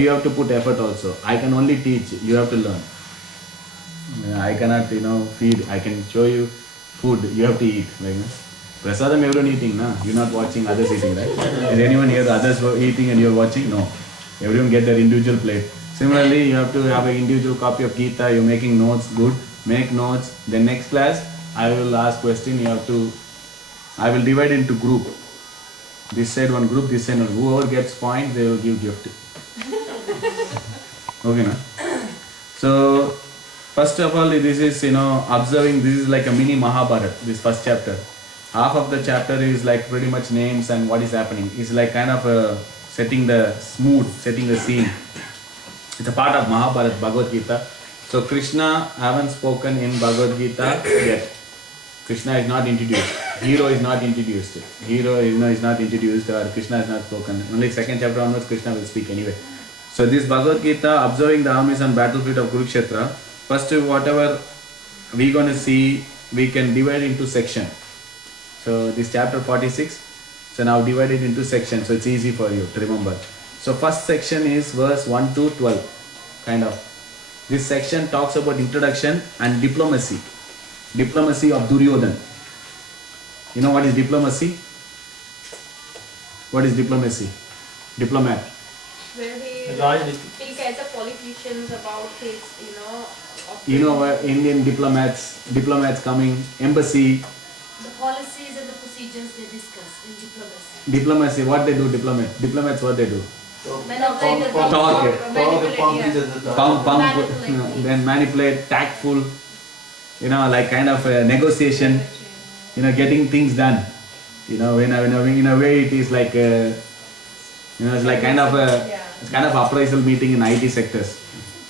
You have to put effort also. I can only teach, you have to learn. I cannot, feed. I can show you food, you have to eat. Like, prasadam everyone eating, na? You're not watching others eating, right? Is anyone here others were eating and you're watching? No. Everyone get their individual plate. Similarly, you have to have an individual copy of Gita. You're making notes, good. Make notes. Then next class, I will ask question. I will divide into group. This side one group, this side one. Whoever gets point, they will give gift. Okay, na? So, first of all, this is, observing, this is like a mini Mahabharata, this first chapter. Half of the chapter is like pretty much names and what is happening. It's like kind of setting the mood, setting the scene. It's a part of Mahabharata, Bhagavad Gita. So Krishna haven't spoken in Bhagavad Gita yet. Krishna is not introduced. Hero is not introduced. Hero is not introduced, or Krishna is not spoken. Only second chapter onwards Krishna will speak anyway. So this Bhagavad Gita, observing the armies on battlefield of Kurukshetra, first whatever we're going to see, we can divide into section. So this chapter 46, so now divide it into sections, so it's easy for you to remember. So first section is verse 1 to 12, kind of. This section talks about introduction and diplomacy. Diplomacy of Duryodhan. You know what is diplomacy? What is diplomacy? Diplomat. Where he speaks as a politician about his, Indian diplomats coming, embassy. The policies and the procedures they discuss in diplomacy. Diplomacy, what they do, diplomats what they do? Then manipulate, tactful, like kind of a negotiation, getting things done. In a way it is like, it's like kind of appraisal meeting in IT sectors.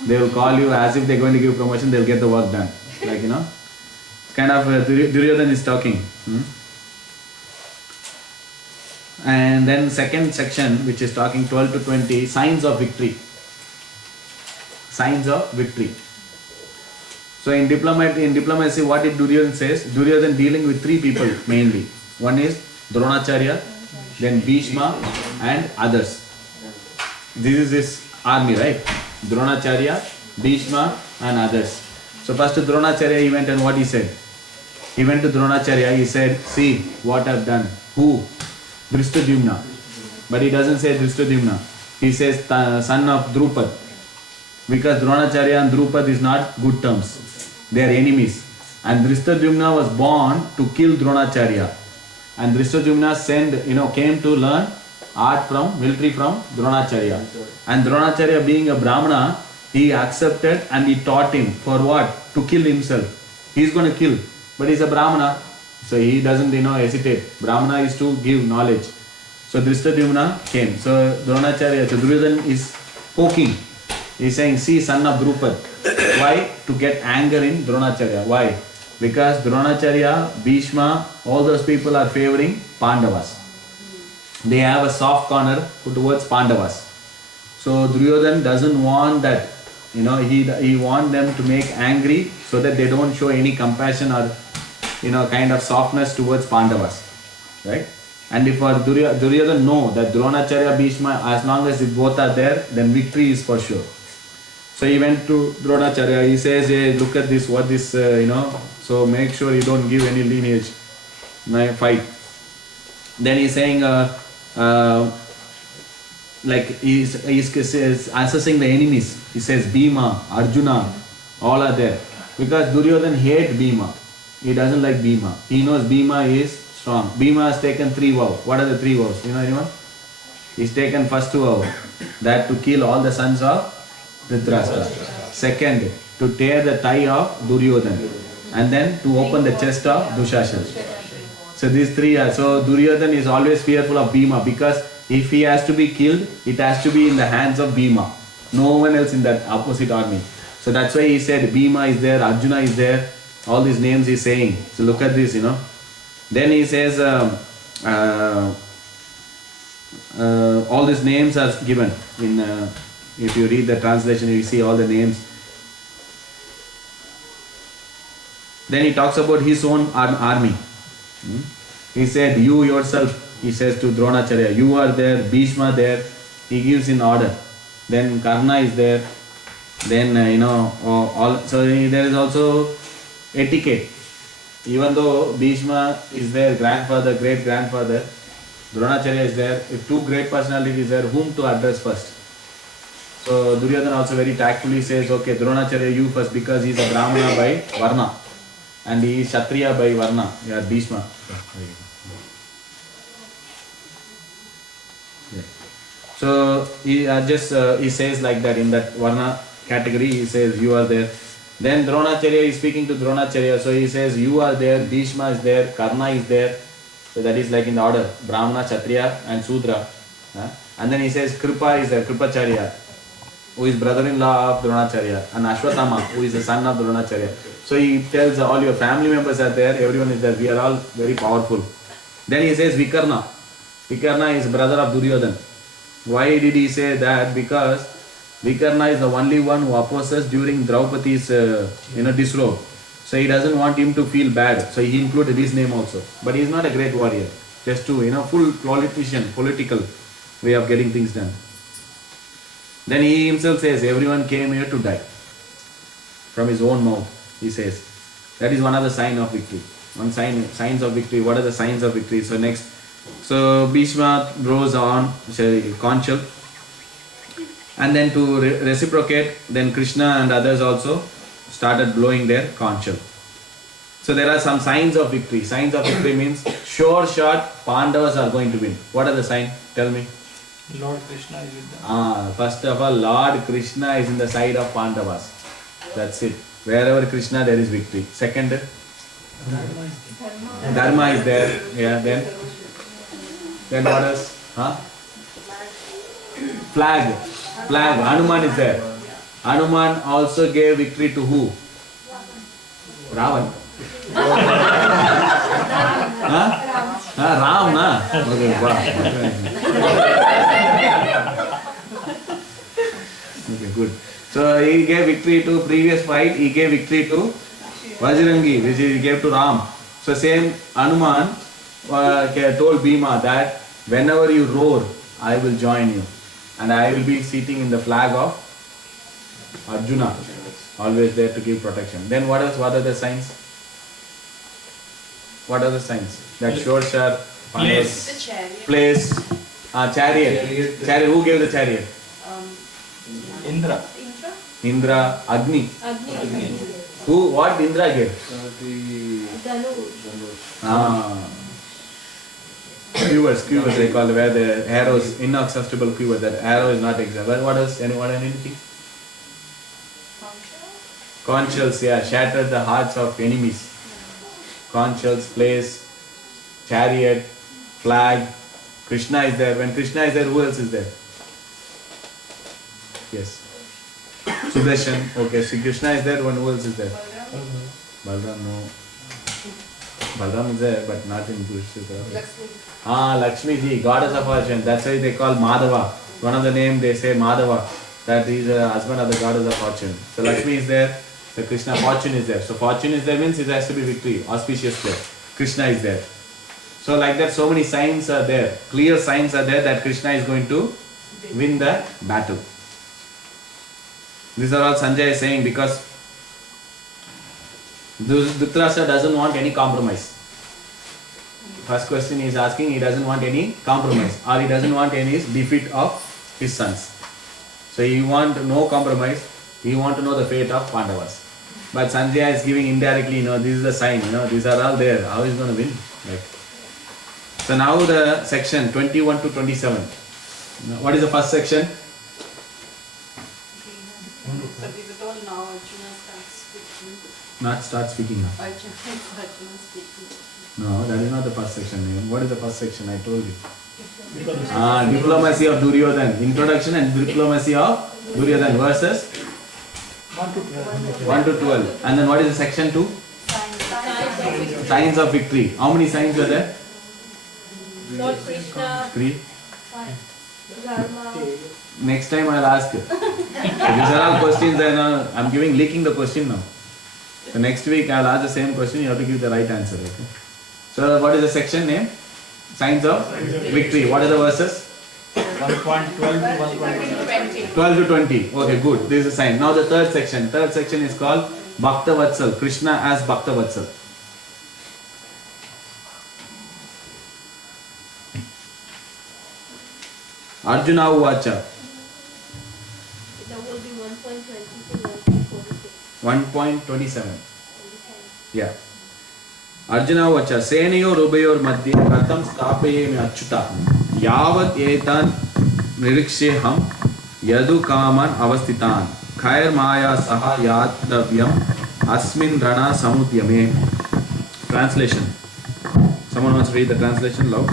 They will call you as if they're going to give promotion, they'll get the work done. Like, it's kind of Duryodhan is talking. And then second section, which is talking 12 to 20, signs of victory. Signs of victory. So in diplomacy, what did Duryodhan says? Duryodhan dealing with three people mainly. One is Dronacharya, then Bhishma and others. This is his army, right? Dronacharya, Bhishma and others. So first to Dronacharya he went, and what he said? He went to Dronacharya, he said, see what I've done. Who? Drishtadyumna. But he doesn't say Drishtadyumna. He says son of Drupad. Because Dronacharya and Drupad is not good terms. They are enemies. And Drishtadyumna was born to kill Dronacharya. And Drishtadyumna came to learn military from Dronacharya. And Dronacharya being a Brahmana, he accepted and he taught him. For what? To kill himself. He's going to kill. But he's a Brahmana. So he doesn't hesitate. Brahmana is to give knowledge. So Drishtadyumna came. So Duryodhan is poking. He's saying, see son of Drupad. Why? To get anger in Dronacharya. Why? Because Dronacharya, Bhishma, all those people are favoring Pandavas. They have a soft corner towards Pandavas. So Duryodhan doesn't want that. He wants them to make angry so that they don't show any compassion or kind of softness towards Pandavas. Right? And if Duryodhan know that Dronacharya, Bhishma, as long as if both are there, then victory is for sure. So he went to Dronacharya, he says, hey, look at this, what this, so make sure you don't give any lineage, fight. Then he's saying, he's assessing the enemies. He says, Bhima, Arjuna, all are there. Because Duryodhan hates Bhima. He doesn't like Bhima. He knows Bhima is strong. Bhima has taken 3 vows. What are the 3 vows? You know anyone? He's taken first 2 vows. That to kill all the sons of Dhritarashtra. Second, to tear the thigh of Duryodhan. And then to open the chest of Dushashan. So these 3 are. So Duryodhan is always fearful of Bhima, because if he has to be killed, it has to be in the hands of Bhima. No one else in that opposite army. So that's why he said Bhima is there, Arjuna is there. All these names he's saying. So look at this, Then he says, all these names are given. If you read the translation, you see all the names. Then he talks about his own army. He said, you yourself, he says to Dronacharya, you are there, Bhishma there. He gives in order. then Karna is there, then so there is also etiquette. Even though Bhishma is their grandfather, great grandfather, Dronacharya is there. If two great personalities are there, whom to address first? So Duryodhana also very tactfully says, okay, Dronacharya, you first, because he is a Brahmana by Varna and he is Kshatriya by Varna. Yeah, Bhishma. Yeah. So he he says like that in that Varna category. He says you are there. Then Dronacharya is speaking to Dronacharya. So he says you are there. Bhishma is there. Karna is there. So that is like in the order: Brahmana, Kshatriya, and Sudra. And then he says Kripa is there. Kripacharya, who is brother-in-law of Dronacharya, and Ashwatthama, who is the son of Dronacharya. So he tells all your family members are there, everyone is there, we are all very powerful. Then he says Vikarna. Vikarna is brother of Duryodhana. Why did he say that? Because Vikarna is the only one who opposes during Draupadi's disrobe. So he doesn't want him to feel bad. So he included his name also. But he is not a great warrior. Just to, full political way of getting things done. Then he himself says, everyone came here to die. From his own mouth, he says. That is one of the signs of victory. Signs of victory. What are the signs of victory? So next, Bhishma rose on, conchal. And then to reciprocate, then Krishna and others also started blowing their conchal. So there are some signs of victory. Signs of victory means sure shot Pandavas are going to win. What are the signs? Tell me. Lord Krishna is with them. First of all, Lord Krishna is in the side of Pandavas. That's it. Wherever Krishna, there is victory. Second, Dharma is there. Yeah, then what else? Flag. Hanuman is there. Hanuman also gave victory to who? Ravan. Ram, na? Okay, okay, good. So he gave victory to previous fight, he gave victory to Vajrangi, which he gave to Ram. So same Hanuman told Bhima that whenever you roar, I will join you. And I will be sitting in the flag of Arjuna, always there to give protection. Then what else? What are the signs? What are the signs? That shores are Place. Place. Chariot. Who gave the chariot? Indra. Indra. Agni. Who? What Indra gave? Quivers they call, where the arrows, inexhaustible quiver, that arrow is not exact. But what else? Anything? Conchals, shattered the hearts of enemies. Conchals, place, chariot, flag, Krishna is there. When Krishna is there, who else is there? Yes. Sudarshan, okay, so Krishna is there, who else is there? Balram, no. Balram is there, but not in Kurukshetra. Lakshmi ji, goddess of fortune. That's why they call Madhava. One of the names they say Madhava, that he is a husband of the goddess of fortune. So Lakshmi is there, so Krishna, fortune is there. So fortune is there means it has to be victory, auspicious place. Krishna is there. So like that, so many signs are there. Clear signs are there that Krishna is going to win the battle. These are all Sanjay is saying because Dhritarashtra doesn't want any compromise. First question he is asking, he doesn't want any compromise, or he doesn't want any defeat of his sons. So he want no compromise, he want to know the fate of Pandavas. But Sanjaya is giving indirectly, this is the sign, these are all there, how is he going to win? So now the section 21 to 27. What is the first section? But is it all now Arjuna starts speaking? Not start speaking now. Arjuna speaking. No, that is not the first section. What is the first section? I told you. Diplomacy of Duryodhana. Introduction and diplomacy of Duryodhana. Verses 1 to 12. And then what is the section 2? Signs of victory. How many signs are there? Lord Krishna. 3. Dharma. Next time I'll ask you. So these are all questions I'm leaking the question now. So next week I'll ask the same question, you have to give the right answer. Okay? So what is the section name? Signs of victory. What are the verses? 1.12 to 1.20. 12 to 20. Okay, good. This is a sign. Now the third section. Third section is called Bhakta Vatsal. Krishna as Bhakta Vatsal. Arjuna Uvacha. That will be 1.20 to 1.46. 1.27. Yeah. Arjuna Uvacha. Senayor Rubayor Madhye Katham Stapayemi Achyuta. Yavat etan niriksheham yadu kaman avastitan. Khair maya saha yadavyam asmin rana samudyame. Translation. Someone wants to read the translation loud?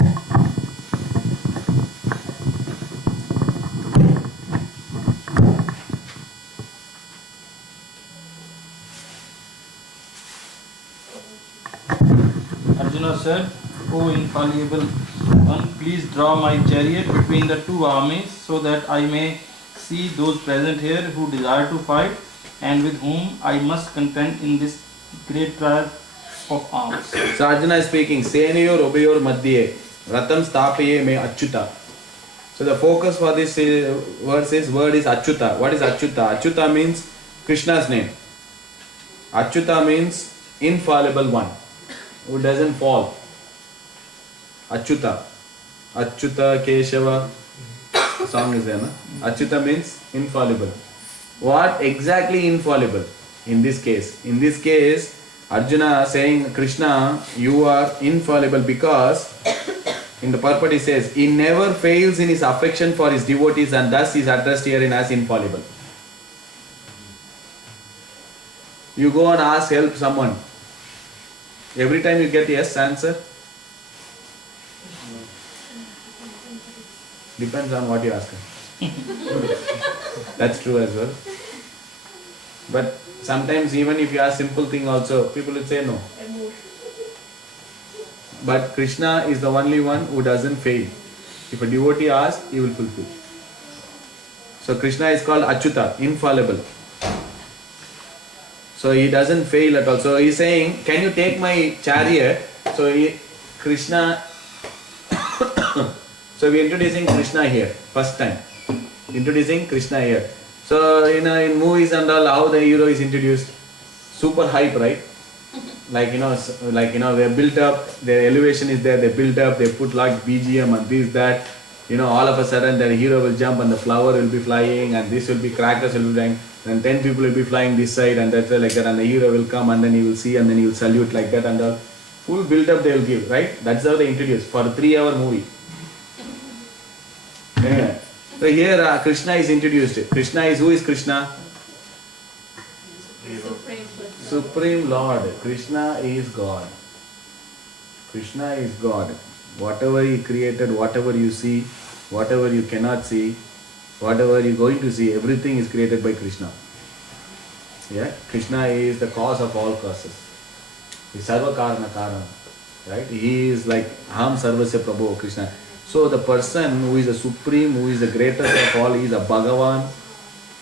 Arjuna said, O infallible one, please draw my chariot between the two armies so that I may see those present here who desire to fight and with whom I must contend in this great trial of arms. So Arjuna is speaking, Senayor Ubayor Madhye Ratam Stapaye me Achyuta. So the focus for this word is Achyuta. What is Achyuta? Achyuta means Krishna's name. Achyuta means infallible one, who doesn't fall. Achyuta. Achyuta Keshava song is there, na? Achyuta means infallible. What exactly infallible in this case? In this case, Arjuna saying, Krishna, you are infallible because in the purport he says, he never fails in his affection for his devotees and thus he is addressed herein as infallible. You go and ask help someone. Every time you get yes answer? Depends on what you ask her. That's true as well. But sometimes even if you ask simple thing also, people will say no. But Krishna is the only one who doesn't fail. If a devotee asks, he will fulfill. So Krishna is called Achyuta, infallible. So he doesn't fail at all. So he is saying, can you take my chariot? So Krishna, so we are introducing Krishna here, first time. Introducing Krishna here. So in movies and all, how the hero is introduced? Super hype, right? Like they're built up, their elevation is there, they built up, they put like BGM and this, that. All of a sudden the hero will jump and the flower will be flying and this will be crackers will be flying. Then 10 people will be flying this side and that way like that, and the hero will come and then he will see and then he will salute like that and all. Full build up they will give, right? That's how they introduce for a 3-hour movie. Anyway, so here Krishna is introduced. Krishna is, who is Krishna? Supreme Lord. Krishna is God. Krishna is God. Whatever He created, whatever you see, whatever you cannot see, whatever you're going to see, everything is created by Krishna. Yeah? Krishna is the cause of all causes. He is Sarva Karana Karana. Right? He is like Aham Sarvasya Prabhu, Krishna. So the person who is the supreme, who is the greatest of all, he is a Bhagavan.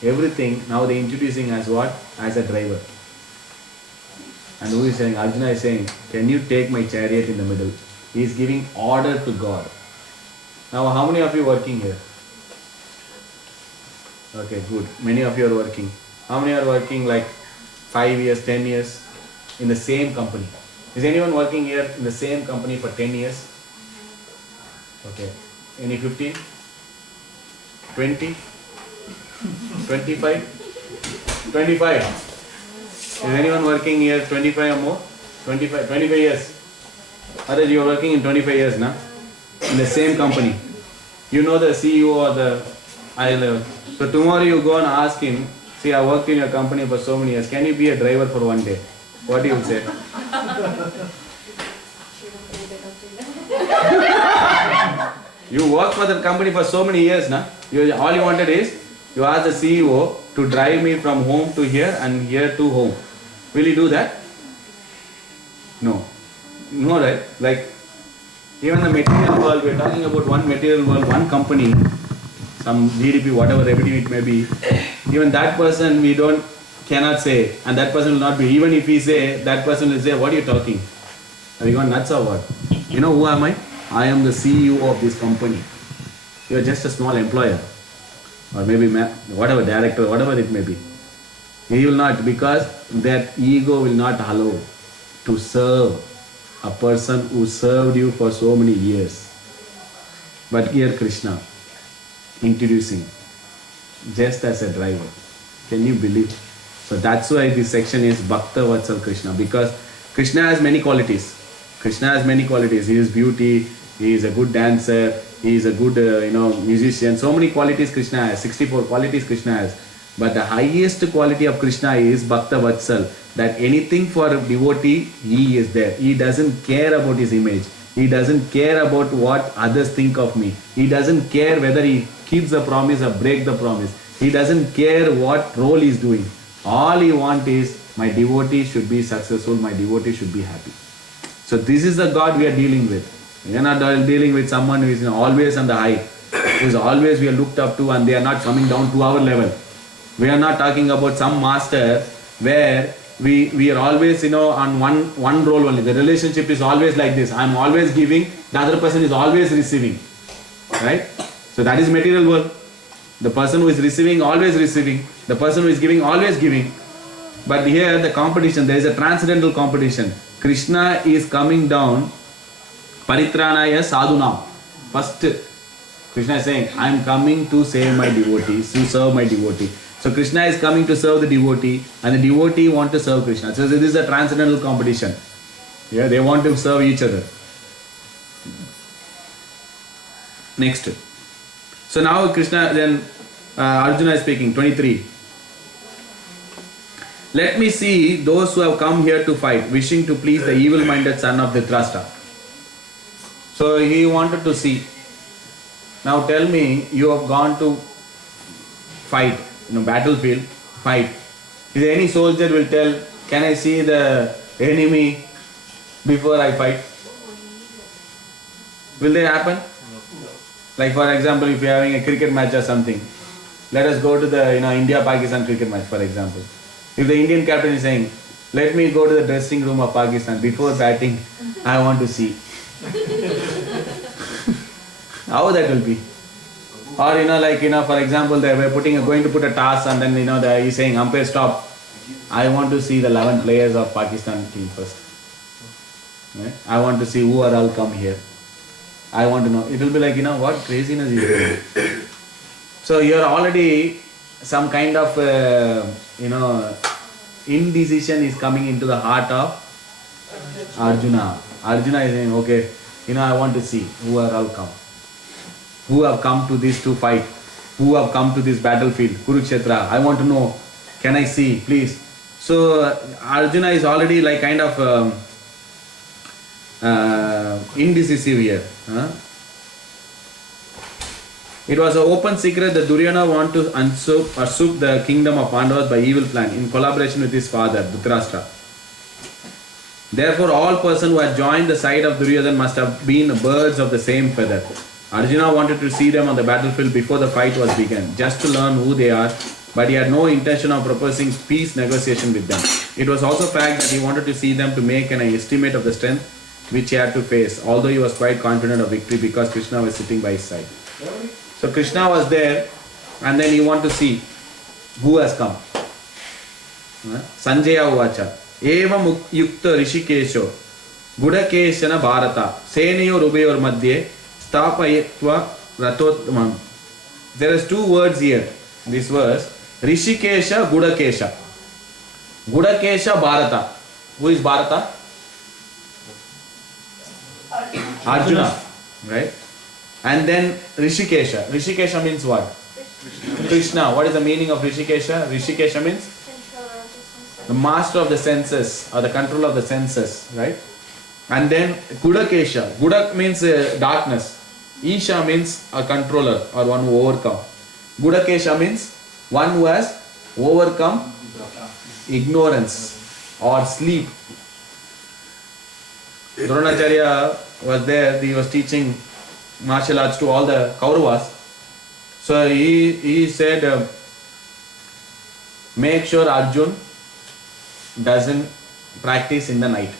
Everything, now they are introducing as what? As a driver. And who is saying? Arjuna is saying, can you take my chariot in the middle? He is giving order to God. Now how many of you are working here? Okay, good. Many of you are working. How many are working like 5 years, 10 years in the same company? Is anyone working here in the same company for 10 years? Okay. Any 15? 20? 25? 25. Is anyone working here 25 or more? 25 years. Others, you are working in 25 years now? In the same company. You know the CEO or the high level. So tomorrow you go and ask him, see, I worked in your company for so many years. Can you be a driver for one day? What he will say? You work for the company for so many years now. All you wanted is, you ask the CEO to drive me from home to here and here to home. Will he do that? No. No, right? Like, even the material world, we are talking about one material world, one company, some GDP, whatever revenue it may be. Even that person cannot say, and that person will not be. Even if he say, that person will say, what are you talking? Have you gone nuts or what? You know who am I? I am the CEO of this company. You are just a small employer, or maybe whatever, director, whatever it may be. He will not, because that ego will not allow to serve a person who served you for so many years. But here Krishna introducing just as a driver. Can you believe? So that's why this section is Bhakta Vatsal Krishna, because Krishna has many qualities. Krishna has many qualities. He is beauty, he is a good dancer, he is a good musician. So many qualities Krishna has, 64 qualities Krishna has. But the highest quality of Krishna is Bhakta Vatsal, that anything for a devotee, he is there. He doesn't care about his image. He doesn't care about what others think of me. He doesn't care whether he keeps the promise or breaks the promise. He doesn't care what role he is doing. All he wants is, my devotee should be successful, my devotee should be happy. So this is the God we are dealing with. We are not dealing with someone who is always on the high, who is always we are looked up to and they are not coming down to our level. We are not talking about some master where we are always on one role only. The relationship is always like this. I am always giving, the other person is always receiving. Right? So that is material world. The person who is receiving, always receiving. The person who is giving, always giving. But here the competition, there is a transcendental competition. Krishna is coming down, Paritranaya Sadhunam. First, Krishna is saying, I am coming to save my devotees, to serve my devotee. So Krishna is coming to serve the devotee, and the devotee want to serve Krishna. So this is a transcendental competition. Yeah, they want to serve each other. Next. So now Krishna, then Arjuna is speaking, 23. Let me see those who have come here to fight, wishing to please the evil-minded son of Dhritarashtra. So he wanted to see. Now tell me, you have gone to fight, battlefield, fight. Is there any soldier will tell, can I see the enemy before I fight? Will they happen? Like for example, if you are having a cricket match or something, let us go to the India-Pakistan cricket match, for example. If the Indian captain is saying, let me go to the dressing room of Pakistan before batting, I want to see. How that will be? Or for example, they were going to put a task, and then he's saying, umpire stop. I want to see the 11 players of Pakistan team first. Right? I want to see who are all come here. I want to know. It will be like, what craziness is it? So you are already some kind of indecision is coming into the heart of Arjuna. Arjuna is saying, okay, I want to see who are all come. Who have come to this to fight? Who have come to this battlefield, Kurukshetra? I want to know. Can I see, please? So Arjuna is already like kind of indecisive here. It was an open secret that Duryodhana wanted to usurp the kingdom of Pandavas by evil plan in collaboration with his father, Dhritarashtra. Therefore, all persons who had joined the side of Duryodhana must have been birds of the same feather. Arjuna wanted to see them on the battlefield before the fight was begun, just to learn who they are, but he had no intention of proposing peace negotiation with them. It was also a fact that he wanted to see them to make an estimate of the strength which he had to face, although he was quite confident of victory because Krishna was sitting by his side. So Krishna was there, and then he wanted to see who has come. Sanjaya Uvacha Evam Yukta Rishikesho Gudakeshana Bharata Senayor Ubayor Madhye Stapayatva Ratottamam. There is two words here. This verse, Rishikesha, Gudakesha. Gudakesha, Bharata. Who is Bharata? Arjuna. Right? And then Rishikesha. Rishikesha means what? Krishna. What is the meaning of Rishikesha? Rishikesha means the master of the senses, or the control of the senses. Right? And then Gudakesha. Gudak means darkness. Isha means a controller or one who overcome. Gudakesha means one who has overcome ignorance or sleep. Dronacharya was there, he was teaching martial arts to all the Kauravas. So he said, make sure Arjun doesn't practice in the night.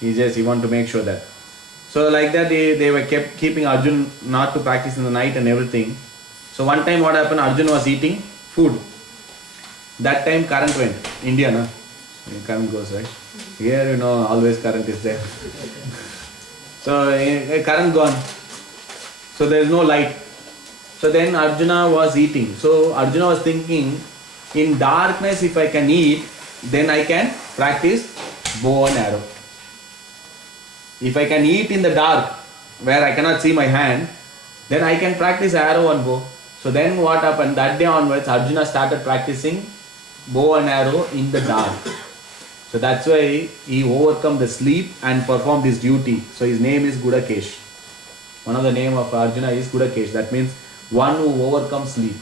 He want to make sure that. So like that they were kept keeping Arjun not to practice in the night and everything. So one time what happened, Arjun was eating food. That time current went. India, na? Current goes, right? Here, always current is there. So current gone. So there is no light. So then Arjuna was eating. So Arjuna was thinking, in darkness if I can eat, then I can practice bow and arrow. If I can eat in the dark, where I cannot see my hand, then I can practice arrow and bow. So then what happened, that day onwards, Arjuna started practicing bow and arrow in the dark. So that's why he overcome the sleep and performed his duty. So his name is Gudakesh. One of the name of Arjuna is Gudakesh. That means one who overcomes sleep.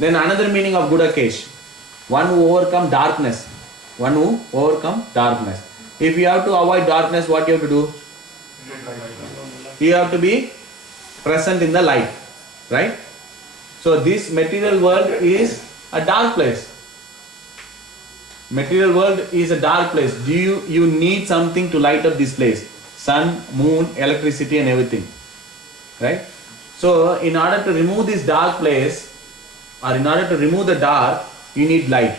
Then another meaning of Gudakesh, one who overcome darkness. One who overcome darkness. If you have to avoid darkness, what you have to do? You have to be present in the light. Right? So this material world is a dark place. Material world is a dark place. You need something to light up this place. Sun, moon, electricity and everything. Right? So in order to remove this dark place, or in order to remove the dark, you need light.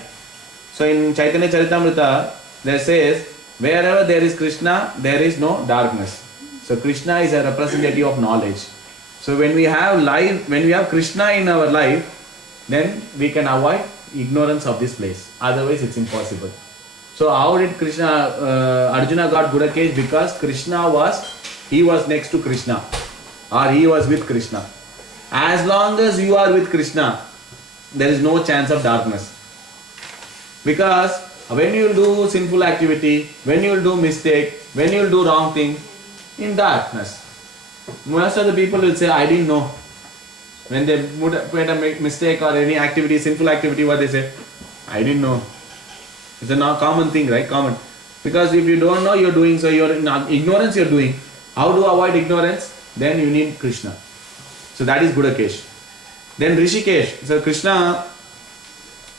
So in Chaitanya Charitamrita, there says, wherever there is Krishna, there is no darkness. So Krishna is a representative of knowledge. So when we have Krishna in our life, then we can avoid ignorance of this place. Otherwise it's impossible. So how did Arjuna got Gudakesh? Because he was next to Krishna, or he was with Krishna. As long as you are with Krishna, there is no chance of darkness. Because when you will do sinful activity, when you will do mistake, when you will do wrong thing, in darkness. Most of the people will say, I didn't know. When they made a mistake or any activity, sinful activity, what they say? I didn't know. It's a common thing, right? Common. Because if you don't know, you're doing, so you're in ignorance you're doing. How to avoid ignorance? Then you need Krishna. So that is Gudakesh. Then Rishikesh. So Krishna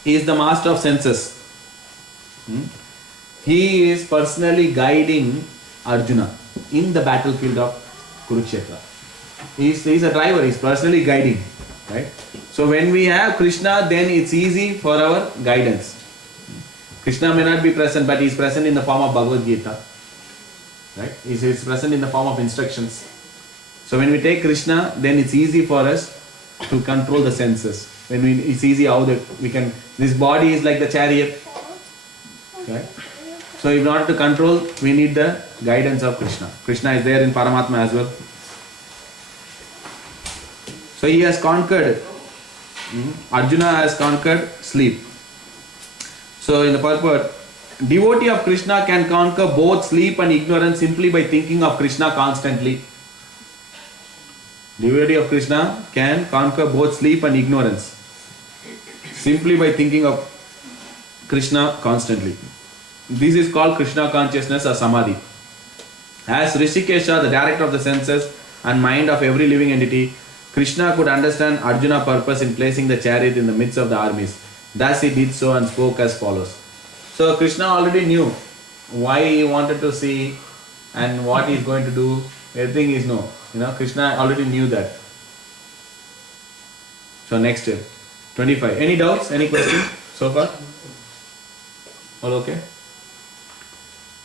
is the master of senses. He is personally guiding Arjuna in the battlefield of Kurukshetra. He is a driver, he is personally guiding. Right? So when we have Krishna, then it's easy for our guidance. Krishna may not be present, but he is present in the form of Bhagavad Gita. Right? He is present in the form of instructions. So when we take Krishna, then it's easy for us to control the senses. It's easy how we can. This body is like the chariot. Okay? So in order to control, we need the guidance of Krishna. Krishna is there in Paramatma as well. So he has conquered. Arjuna has conquered sleep. So in the purport, devotee of Krishna can conquer both sleep and ignorance simply by thinking of Krishna constantly. Devotee of Krishna can conquer both sleep and ignorance simply by thinking of Krishna constantly. This is called Krishna Consciousness or Samadhi. As Rishikesha, the director of the senses and mind of every living entity, Krishna could understand Arjuna's purpose in placing the chariot in the midst of the armies. Thus he did so and spoke as follows. So Krishna already knew why he wanted to see and what he is going to do. Everything is known. Krishna already knew that. So next step, 25. Any doubts? Any questions so far? All okay?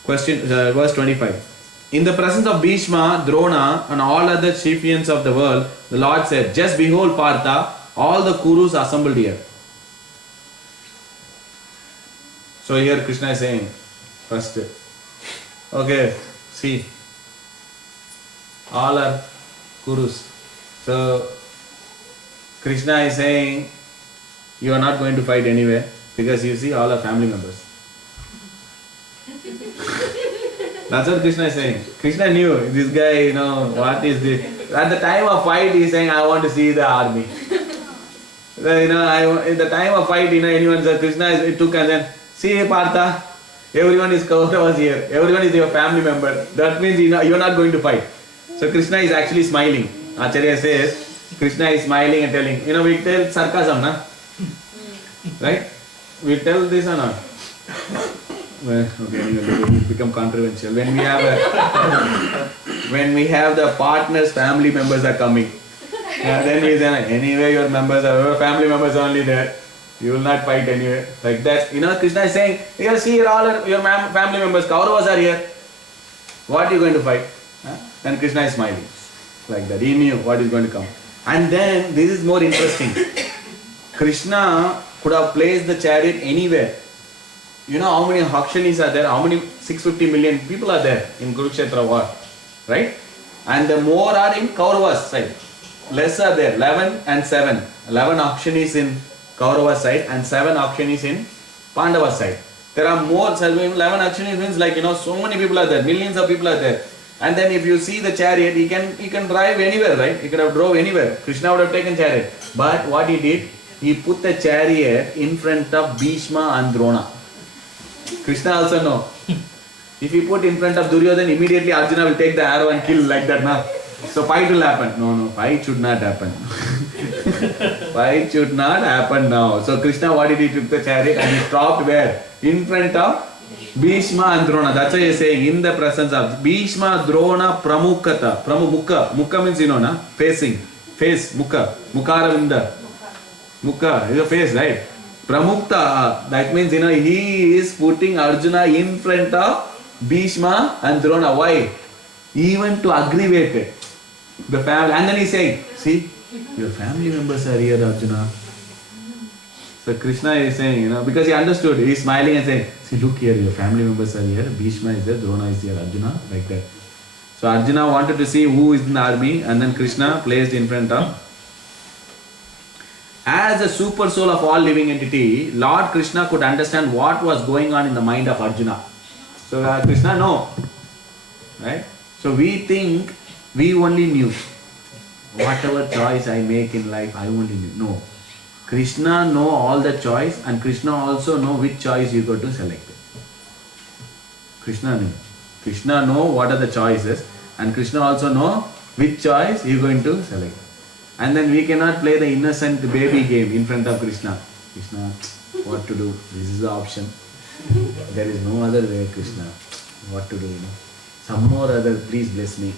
Question, verse 25. In the presence of Bhishma, Drona and all other chieftains of the world, the Lord said, just behold Partha, all the Kurus assembled here. So here Krishna is saying, first, okay, see, all are Kurus. So Krishna is saying, you are not going to fight anywhere because you see all are family members. That's what Krishna is saying. Krishna knew this guy, what is this? At the time of fight, he is saying, I want to see the army. In the time of fight, anyone said, Krishna took and then, see Partha, everyone is Kauravas here, everyone is your family member. That means you are not going to fight. So Krishna is actually smiling. Acharya says, Krishna is smiling and telling, we tell sarcasm, na? Right? We tell this or not? Well, okay, it will become controversial. When we have when we have the partners, family members are coming. Then we say, anyway your family members are only there. You will not fight anyway. Like that. Krishna is saying, here see all your family members, Kauravas are here. What are you going to fight? Then Krishna is smiling. Like that. He knew what is going to come. And then, this is more interesting. Krishna could have placed the chariot anywhere. You know how many Hakshanis are there? How many 650 million people are there in Kurukshetra war? Right? And the more are in Kauravas side. Less are there. 11 and 7. 11 Hakshanis in Kauravas side and 7 Hakshanis in Pandavas side. There are more. 11 Hakshanis means like, so many people are there. Millions of people are there. And then if you see the chariot, he can drive anywhere, right? He could have drove anywhere. Krishna would have taken chariot. But what he did, he put the chariot in front of Bhishma and Drona. Krishna also know. If he put in front of Duryodhana, immediately Arjuna will take the arrow and kill like that now. So fight will happen. No, fight should not happen. Fight should not happen now. So Krishna, what did he took the chariot and he stopped where? In front of Bhishma and Drona. That's why he is saying in the presence of Bhishma, Drona, Pramukata. Mukha. Mukha means facing. Face, Mukha. Mukharavinda. Mukha is a face, right? Pramukta. That means he is putting Arjuna in front of Bhishma and Drona. Why? Even to aggravate the family. And then he is saying, see, your family members are here, Arjuna. So Krishna is saying, because he understood, he is smiling and saying, see, look here, your family members are here, Bhishma is there, Drona is here, Arjuna, like that. So Arjuna wanted to see who is in the army, and then Krishna placed in front of. As a super soul of all living entity, Lord Krishna could understand what was going on in the mind of Arjuna. So Krishna know, right? So we think we only knew. Whatever choice I make in life, I only knew. No. Krishna know all the choice, and Krishna also know which choice you got to select. Krishna knew. Krishna know what are the choices, and Krishna also know which choice you are going to select. And then we cannot play the innocent baby game in front of Krishna. Krishna, what to do? This is the option. There is no other way, Krishna. What to do? Some more other, please bless me.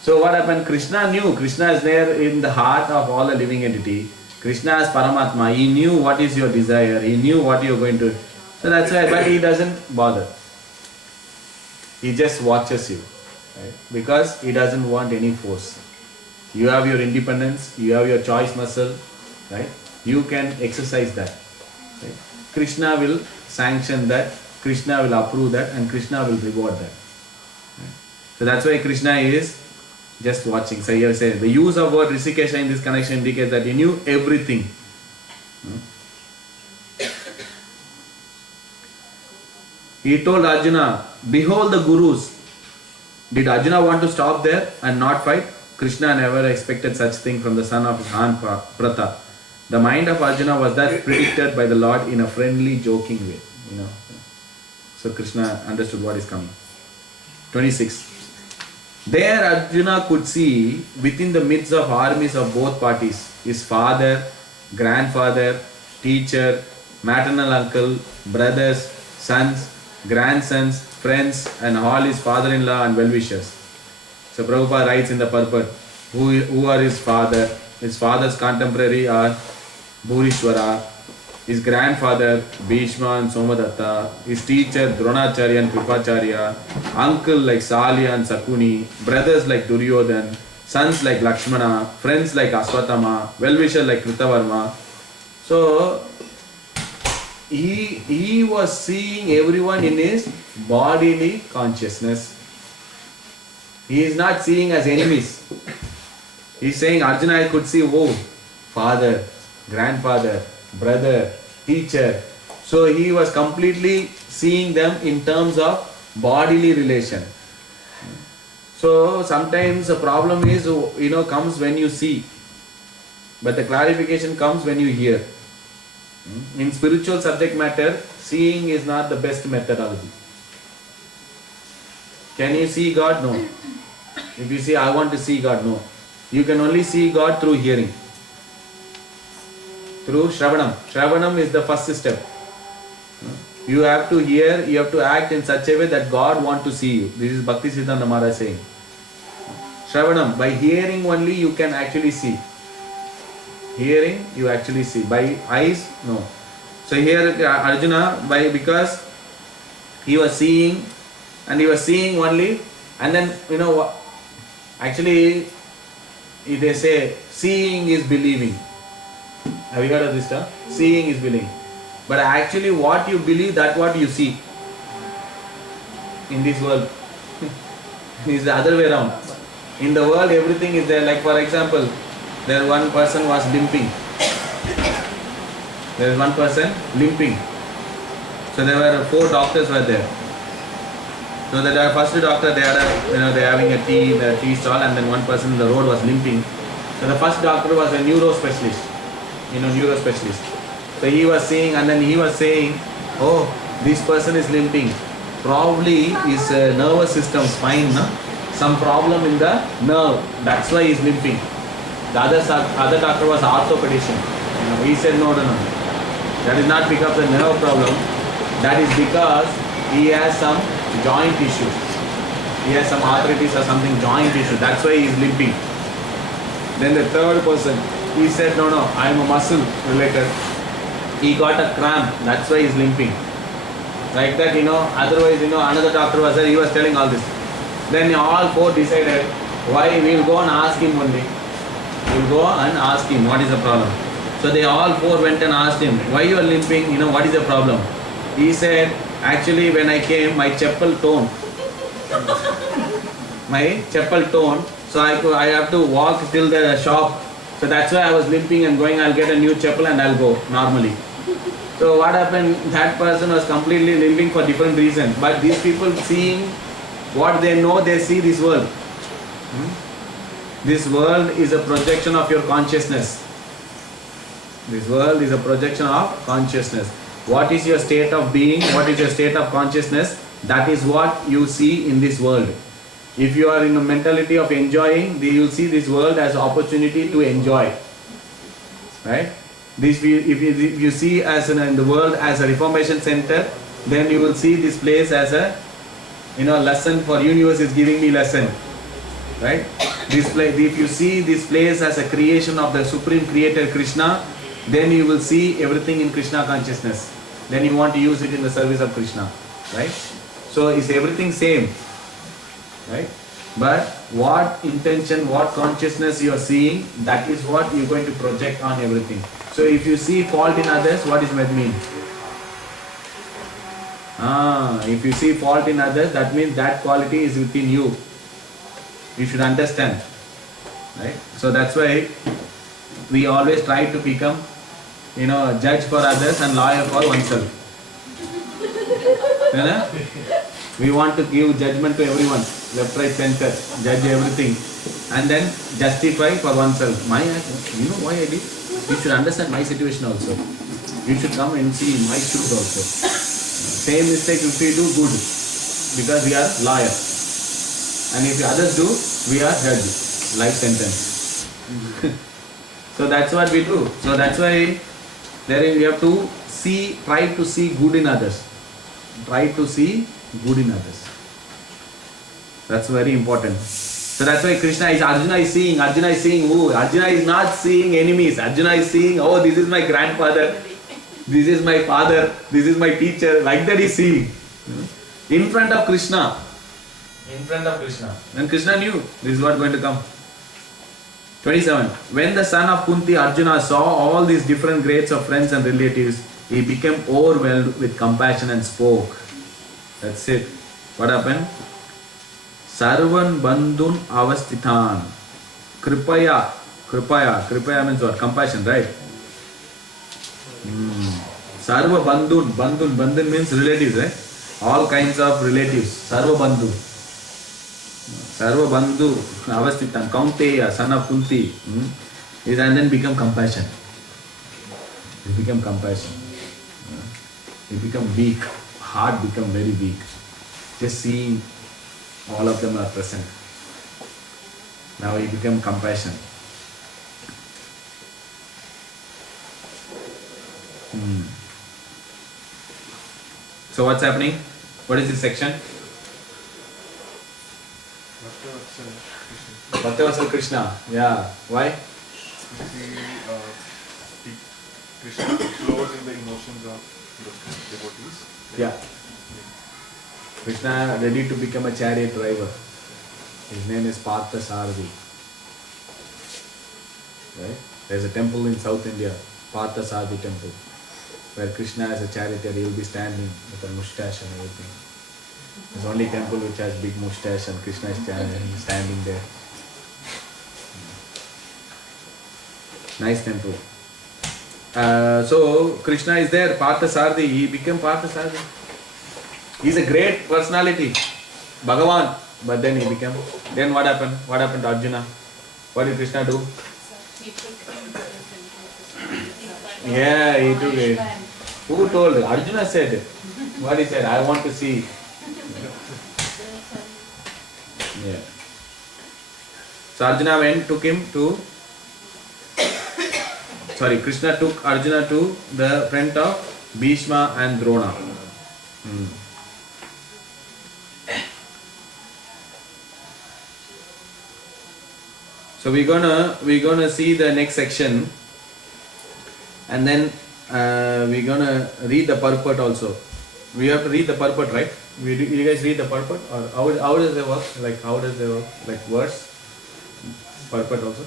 So what happened? Krishna knew. Krishna is there in the heart of all the living entity. Krishna is Paramatma. He knew what is your desire. He knew what you are going to. So that's why, but he doesn't bother. He just watches you. Right? Because he doesn't want any force. You have your independence, you have your choice muscle, right? You can exercise that. Right? Krishna will sanction that, Krishna will approve that, and Krishna will reward that. Right? So that's why Krishna is just watching. So here says, the use of word Rishikesha in this connection indicates that he knew everything. He told Arjuna, behold the gurus. Did Arjuna want to stop there and not fight? Krishna never expected such thing from the son of his aunt Pratha. The mind of Arjuna was thus predicted by the Lord in a friendly, joking way. So Krishna understood what is coming. 26. There Arjuna could see within the midst of armies of both parties his father, grandfather, teacher, maternal uncle, brothers, sons, grandsons, friends, and all his father-in-law and well-wishers. So Prabhupada writes in the purport, who are his father? His father's contemporary are Bhurishwara, his grandfather Bhishma and Somadatta, his teacher Dronacharya and Kripacharya, uncle like Salya and Sakuni, brothers like Duryodhan, sons like Lakshmana, friends like Aswatthama, well-wisher like Kritavarma. So he was seeing everyone in his bodily consciousness. He is not seeing as enemies. He is saying, Arjuna, I could see, father, grandfather, brother, teacher. So he was completely seeing them in terms of bodily relation. So sometimes the problem is, comes when you see. But the clarification comes when you hear. In spiritual subject matter, seeing is not the best methodology. Can you see God? No. If you say, I want to see God, no. You can only see God through hearing. Through Shravanam. Shravanam is the first step. You have to hear, you have to act in such a way that God wants to see you. This is Bhakti Siddhanta Maharaj saying. Shravanam, by hearing only you can actually see. Hearing, you actually see. By eyes, no. So here Arjuna, because he was seeing, and he was seeing only, and then actually they say seeing is believing. Have you heard of this term? Seeing is believing. But actually what you believe, that's what you see in this world. It's the other way around. In the world everything is there. Like for example, there one person was limping. There is one person limping. So there were 4 doctors were there. So the first doctor, they are they are having a tea stall, and then one person in the road was limping. So the first doctor was a neuro specialist. So he was seeing, and then he was saying, oh, this person is limping. Probably his nervous system, spine, some problem in the nerve. That's why he is limping. The other doctor was orthopedician. He said, no. That is not because of the nerve problem. That is because he has some joint issue. He has some arthritis or something, joint issue. That's why he is limping. Then the third person, he said, no, I am a muscle related. He got a cramp. That's why he is limping. Like that, otherwise, another doctor was there, he was telling all this. Then all 4 decided, why we will go and ask him one day. We will go and ask him what is the problem. So they all 4 went and asked him, why you are limping, what is the problem? He said, actually when I came, my chappal torn. So I have to walk till the shop. So that's why I was limping and going, I'll get a new chappal and I'll go normally. So what happened, that person was completely limping for different reasons. But these people seeing what they know, they see this world. This world is a projection of your consciousness. This world is a projection of consciousness. What is your state of being? What is your state of consciousness? That is what you see in this world. If you are in a mentality of enjoying, you will see this world as an opportunity to enjoy. Right? If you see as in the world as a reformation center, then you will see this place as a lesson for universe is giving me lesson. Right? This place, if you see this place as a creation of the supreme creator Krishna, then you will see everything in Krishna consciousness. Then you want to use it in the service of Krishna. Right? So is everything same? Right? But what intention, what consciousness you are seeing, that is what you are going to project on everything. So if you see fault in others, what does that mean? If you see fault in others, that means that quality is within you. You should understand. Right? So that's why we always try to become, judge for others and lawyer for oneself. We want to give judgment to everyone, left, right, center, judge everything, and then justify for oneself. My action, why I did? You should understand my situation also. You should come and see my shoes also. Same mistake if we do, good, because we are lawyer. And if others do, we are judge, life sentence. So that's what we do. So that's why we have to try to see good in others. Try to see good in others. That's very important. So that's why Arjuna is seeing who? Arjuna is not seeing enemies. Arjuna is seeing, oh, this is my grandfather, this is my father, this is my teacher. Like that he's seeing. In front of Krishna. And Krishna knew this is what is going to come. 27. When the son of Kunti, Arjuna, saw all these different grades of friends and relatives, he became overwhelmed with compassion and spoke. That's it. What happened? Sarvan bandhun avasthitan. Kripaya means what? Compassion, right? Sarva bandhun means relatives, right? All kinds of relatives. Sarva bandhu avasthitan. Kaunteya, son of Kunti. And then become compassion. He became compassion. He become weak. Heart become very weak. Just seeing all of them are present. Now he became compassion. So what's happening? What is this section? Bhaktavatsal Krishna. Yeah. Why? Krishna flows in the emotions of the devotees. Yeah. Krishna ready to become a chariot driver. His name is Partha Sarthi. Right? There's a temple in South India, Partha Sarthi temple, where Krishna as a charioteer, he will be standing with a moustache and everything. There's only temple which has big moustache and Krishna is standing there. Nice temple. So Krishna is there, Partha Sarthi, he became Partha Sarthi. He's a great personality, Bhagavan, but then he became, then what happened? What happened to Arjuna? What did Krishna do? Yeah, he took it. Who told? Arjuna said. What he said? I want to see. Yeah. So Arjuna took him to. Krishna took Arjuna to the front of Bhishma and Drona. So we're gonna see the next section, and then we're gonna read the purport also. We have to read the purport, right? You guys read the purport, or how does it work? Like how does it work? Like verse, purport also.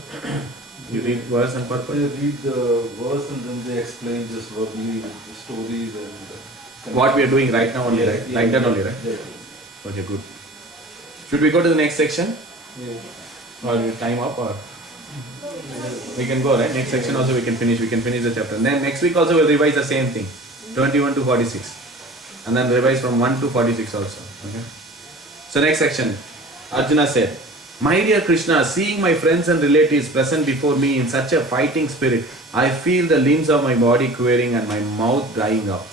You read verse and purport. They read the verse and then they explain just verbally the stories and. What we are doing right now only, right? Like that only, right? Yeah. Okay, good. Should we go to the next section? Yeah. Or time up, or we can go, right? Next section also we can finish the chapter. And then next week also we'll revise the same thing, 21 to 46, and then revise from 1 to 46 also. Okay. So next section, Arjuna said, "My dear Krishna, seeing my friends and relatives present before me in such a fighting spirit, I feel the limbs of my body quivering and my mouth drying up."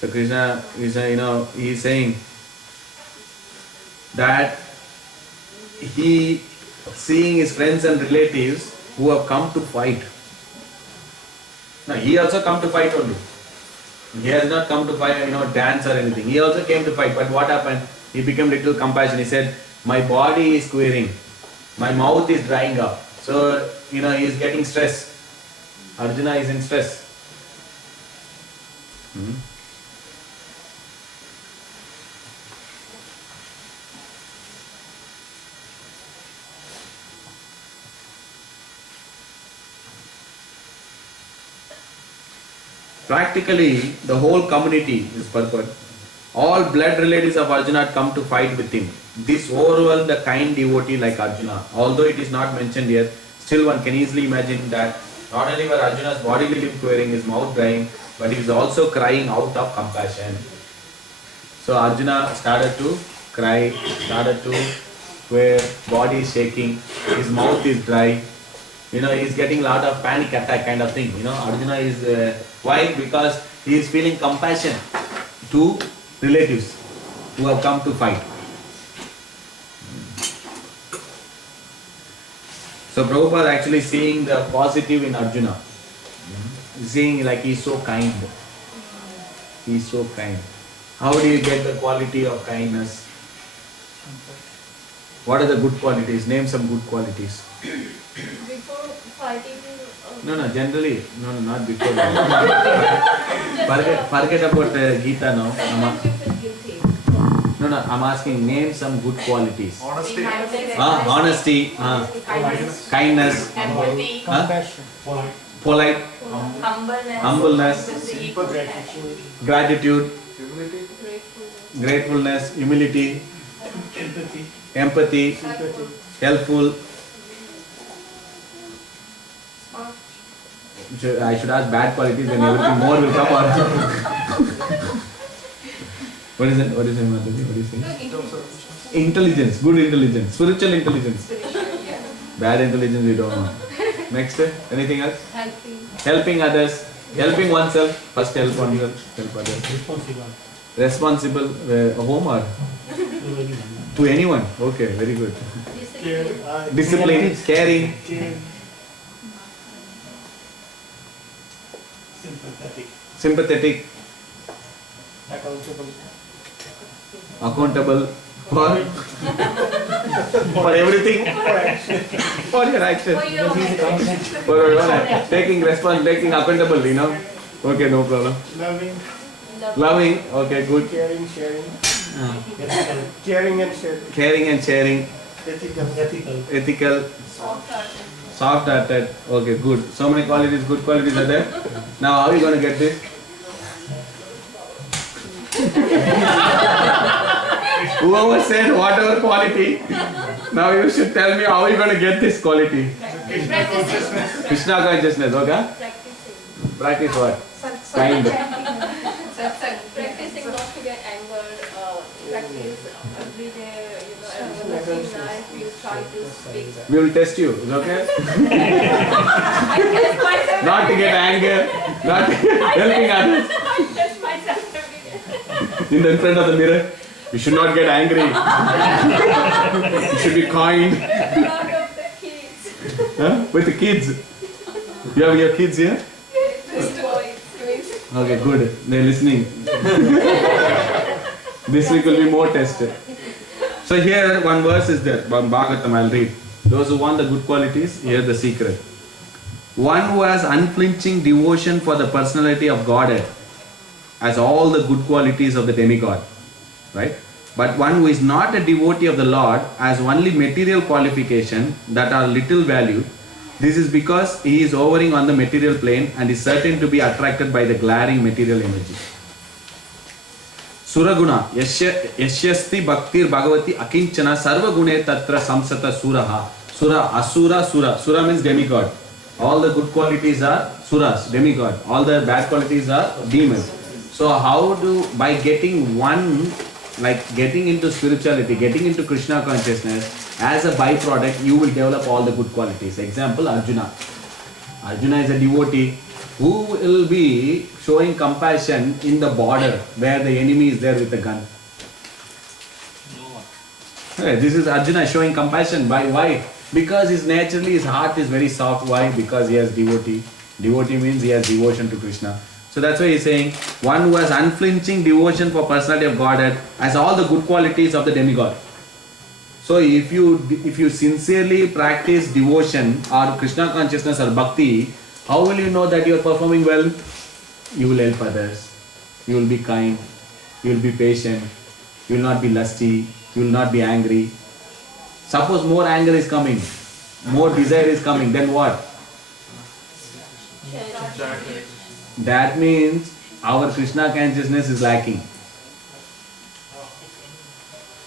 So Krishna, he is saying that he seeing his friends and relatives who have come to fight. Now he also come to fight only. He has not come to fight, dance or anything. He also came to fight. But what happened? He became little compassion. He said, "My body is quivering, my mouth is drying up." So he is getting stress. Arjuna is in stress. Practically, the whole community is purport. All blood relatives of Arjuna had come to fight with him. This overwhelmed the kind devotee like Arjuna. Although it is not mentioned here, still one can easily imagine that not only were Arjuna's bodily limb quivering, his mouth drying, but he was also crying out of compassion. So Arjuna started to cry, started to quaver, body is shaking, his mouth is dry. He is getting a lot of panic attack kind of thing. Arjuna is, why? Because he is feeling compassion to relatives who have come to fight. So Prabhupada actually seeing the positive in Arjuna. Seeing like he is so kind. He is so kind. How do you get the quality of kindness? What are the good qualities? Name some good qualities. Before fighting. No, generally. No, not before. Forget about Gita now. No, I'm asking, name some good qualities. Honesty. Honesty. Kindness. Empathy. Compassion. Polite. Humbleness. Gratitude. Humility. Gratefulness. Humility. Empathy. Helpful. I should ask bad qualities, then everything more will come out. What is it? What is it, Madhavi? What do you say? Intelligence. Good intelligence. Spiritual intelligence. Bad intelligence we don't know. Next, anything else? Helping others. Helping oneself. First help oneself. Help others. Responsible. Home or? To anyone. Okay, very good. Discipline. Caring. Sympathetic. Accountable for everything. For your action. For taking responsibility, taking accountable, you know. Okay, no problem. Loving, okay, good. Caring, sharing. Caring and sharing. Caring and sharing. Ethical. Soft-hearted. Okay, good. So many qualities, good qualities are there. Now, how are you going to get this? Whoever said whatever quality, now you should tell me how are you going to get this quality? Krishna consciousness, okay? Practice what? Kind. Practicing not to get angered, practice every day, every life you try to speak. We will test you, is okay? I test myself. Not to get anger, not helping others. I test myself every day. In front of the mirror, you should not get angry. You should be kind. Proud of the kids. Huh? With the kids. You have your kids here? Just twins. Okay, good. They're listening. This week will be more tested. So here one verse is there, Bhagavatam, I'll read. Those who want the good qualities, here's the secret. One who has unflinching devotion for the personality of Godhead has all the good qualities of the demigod. Right? But one who is not a devotee of the Lord has only material qualification that are little valued. This is because he is hovering on the material plane and is certain to be attracted by the glaring material energy. Suraguna, Yashyasti Bhaktir Bhagavati Akinchana Sarva Gune Tatra Samsata Suraha. Sura, Asura, Sura. Sura means demigod. All the good qualities are Suras, demigod. All the bad qualities are demons. So how do, by getting one, like getting into spirituality, getting into Krishna consciousness, as a byproduct, you will develop all the good qualities. Example, Arjuna. Arjuna is a devotee who will be showing compassion in the border where the enemy is there with a gun. Hey, this is Arjuna showing compassion. Why? Because his heart is very soft. Why? Because he has devotee. Devotee means he has devotion to Krishna. So that's why he's saying, one who has unflinching devotion for personality of Godhead has all the good qualities of the demigod. So if you sincerely practice devotion or Krishna consciousness or bhakti, how will you know that you are performing well? You will help others. You will be kind. You will be patient. You will not be lusty. You will not be angry. Suppose more anger is coming, more desire is coming, then what? That means our Krishna consciousness is lacking.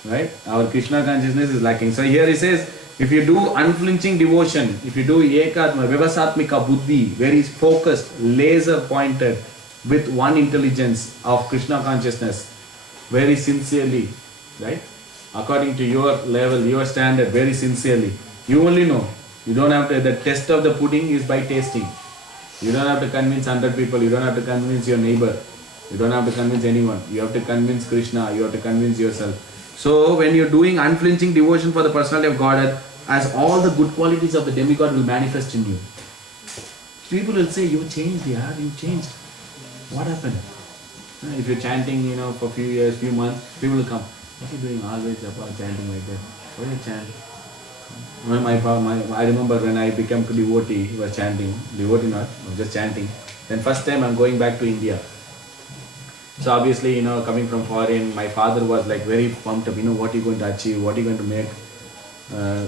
Right? Our Krishna consciousness is lacking. So here he says, if you do unflinching devotion, if you do ekatma, vyavasatmika buddhi, very focused, laser pointed, with one intelligence of Krishna consciousness, very sincerely, right? According to your level, your standard, very sincerely, you only know. You don't have to, the test of the pudding is by tasting. You don't have to convince 100 people, you don't have to convince your neighbor, you don't have to convince anyone. You have to convince Krishna, you have to convince yourself. So when you're doing unflinching devotion for the personality of Godhead, as all the good qualities of the demigod will manifest in you. People will say, you changed, yeah, you changed. What happened? If you're chanting, for a few years, few months, people will come. What are you doing always chanting like that? Why do you chant? I remember when I became a devotee, he was chanting. Devotee not, just chanting. Then first time I'm going back to India. So obviously, coming from foreign, my father was like very pumped up, what are you going to achieve, what are you going to make.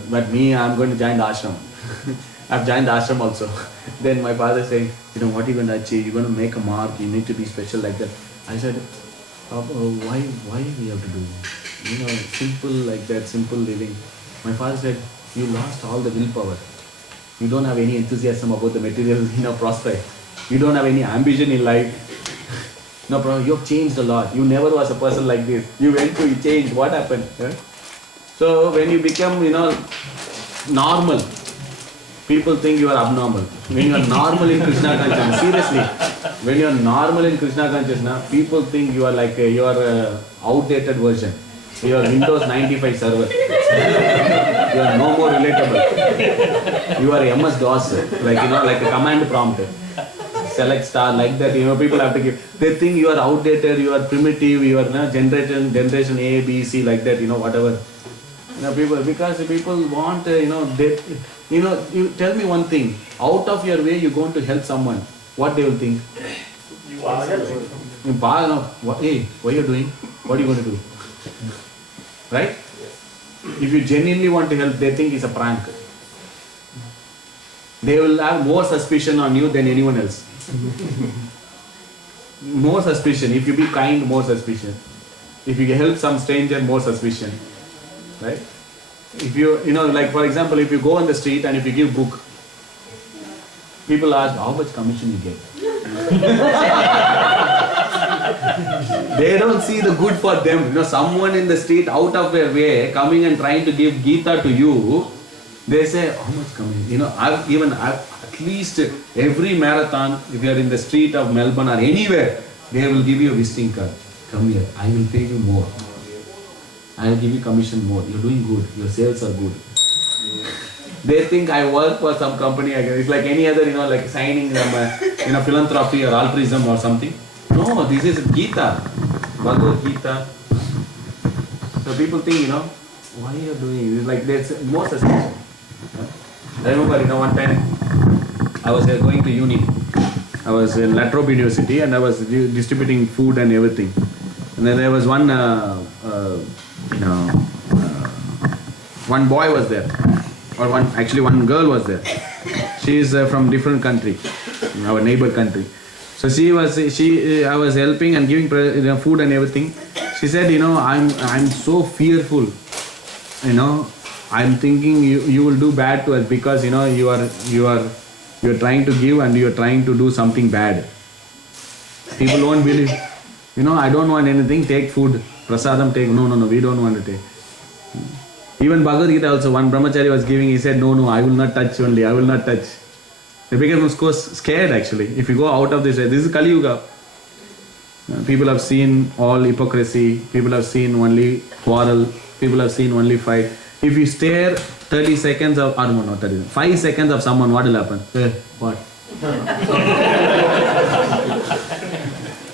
But me, I'm going to join the ashram. I've joined the ashram also. Then my father saying, what are you going to achieve, you're going to make a mark, you need to be special like that. I said, Papa, why we have to do, simple like that, simple living. My father said, you lost all the willpower. You don't have any enthusiasm about the material, prospect. You don't have any ambition in life. No problem, you have changed a lot. You never was a person like this. You went through, you changed. What happened? Yeah? So when you become, normal, people think you are abnormal. When you are normal in Krishna consciousness, seriously, when you are normal in Krishna consciousness, people think you are like you are a outdated version. You are Windows 95 server. You are no more relatable. You are MS-DOS, like a command prompt. select star, like that, people have to give. They think you are outdated, you are primitive, you are generation A, B, C, like that, whatever. Because people want, you tell me one thing, out of your way you're going to help someone, what they will think? You are helping. Hey, what are you doing? What are you going to do? Right? If you genuinely want to help, they think it's a prank. They will have more suspicion on you than anyone else. More suspicion. If you be kind, more suspicion. If you help some stranger, more suspicion. Right? If like for example, if you go on the street and if you give book, people ask, how much commission you get? They don't see the good for them. Someone in the street out of their way coming and trying to give Gita to you, they say, how much commission? At least every marathon, if you are in the street of Melbourne or anywhere, they will give you a visiting card. Come here, I will pay you more. I will give you commission more. You're doing good. Your sales are good. They think I work for some company. It's like any other, like signing philanthropy or altruism or something. No, this is Gita, Bhagavad Gita. So people think, why are you doing? It's like there's more suspicion. I remember, one time I was going to uni. I was in La Trobe University and I was distributing food and everything. And then there was one, one boy was there, or one girl was there. She is from different country, our neighbor country. So I was helping and giving food and everything. She said, I'm so fearful. I'm thinking you will do bad to us because you are trying to give and you are trying to do something bad. People won't believe. I don't want anything. Take food. Prasadam take. No, we don't want to take. Even Bhagavad Gita also, one brahmachari was giving, he said, no, I will not touch only, I will not touch. They became scared actually. If you go out of this is Kali Yuga. People have seen all hypocrisy, people have seen only quarrel, people have seen only fight. If you stare 30 seconds of, 5 seconds of someone, what will happen? What?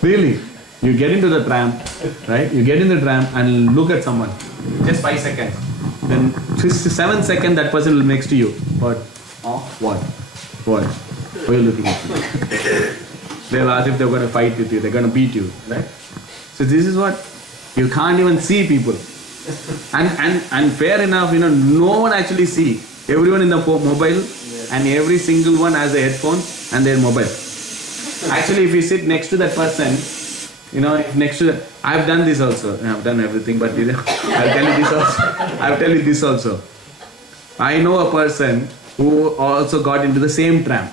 Really? You get into the tram, right? You get in the tram and look at someone. Just 5 seconds. Then 7 seconds that person will be next to you. What? What? Why are you looking at me? They'll ask if they're going to fight with you, they're going to beat you, right? So this is what, you can't even see people. And fair enough, no one actually see. Everyone in the mobile and every single one has a headphone and their mobile. Actually, if you sit next to that person, next to I've done this also. I've done everything, but I'll tell you this also. I know a person who also got into the same tram.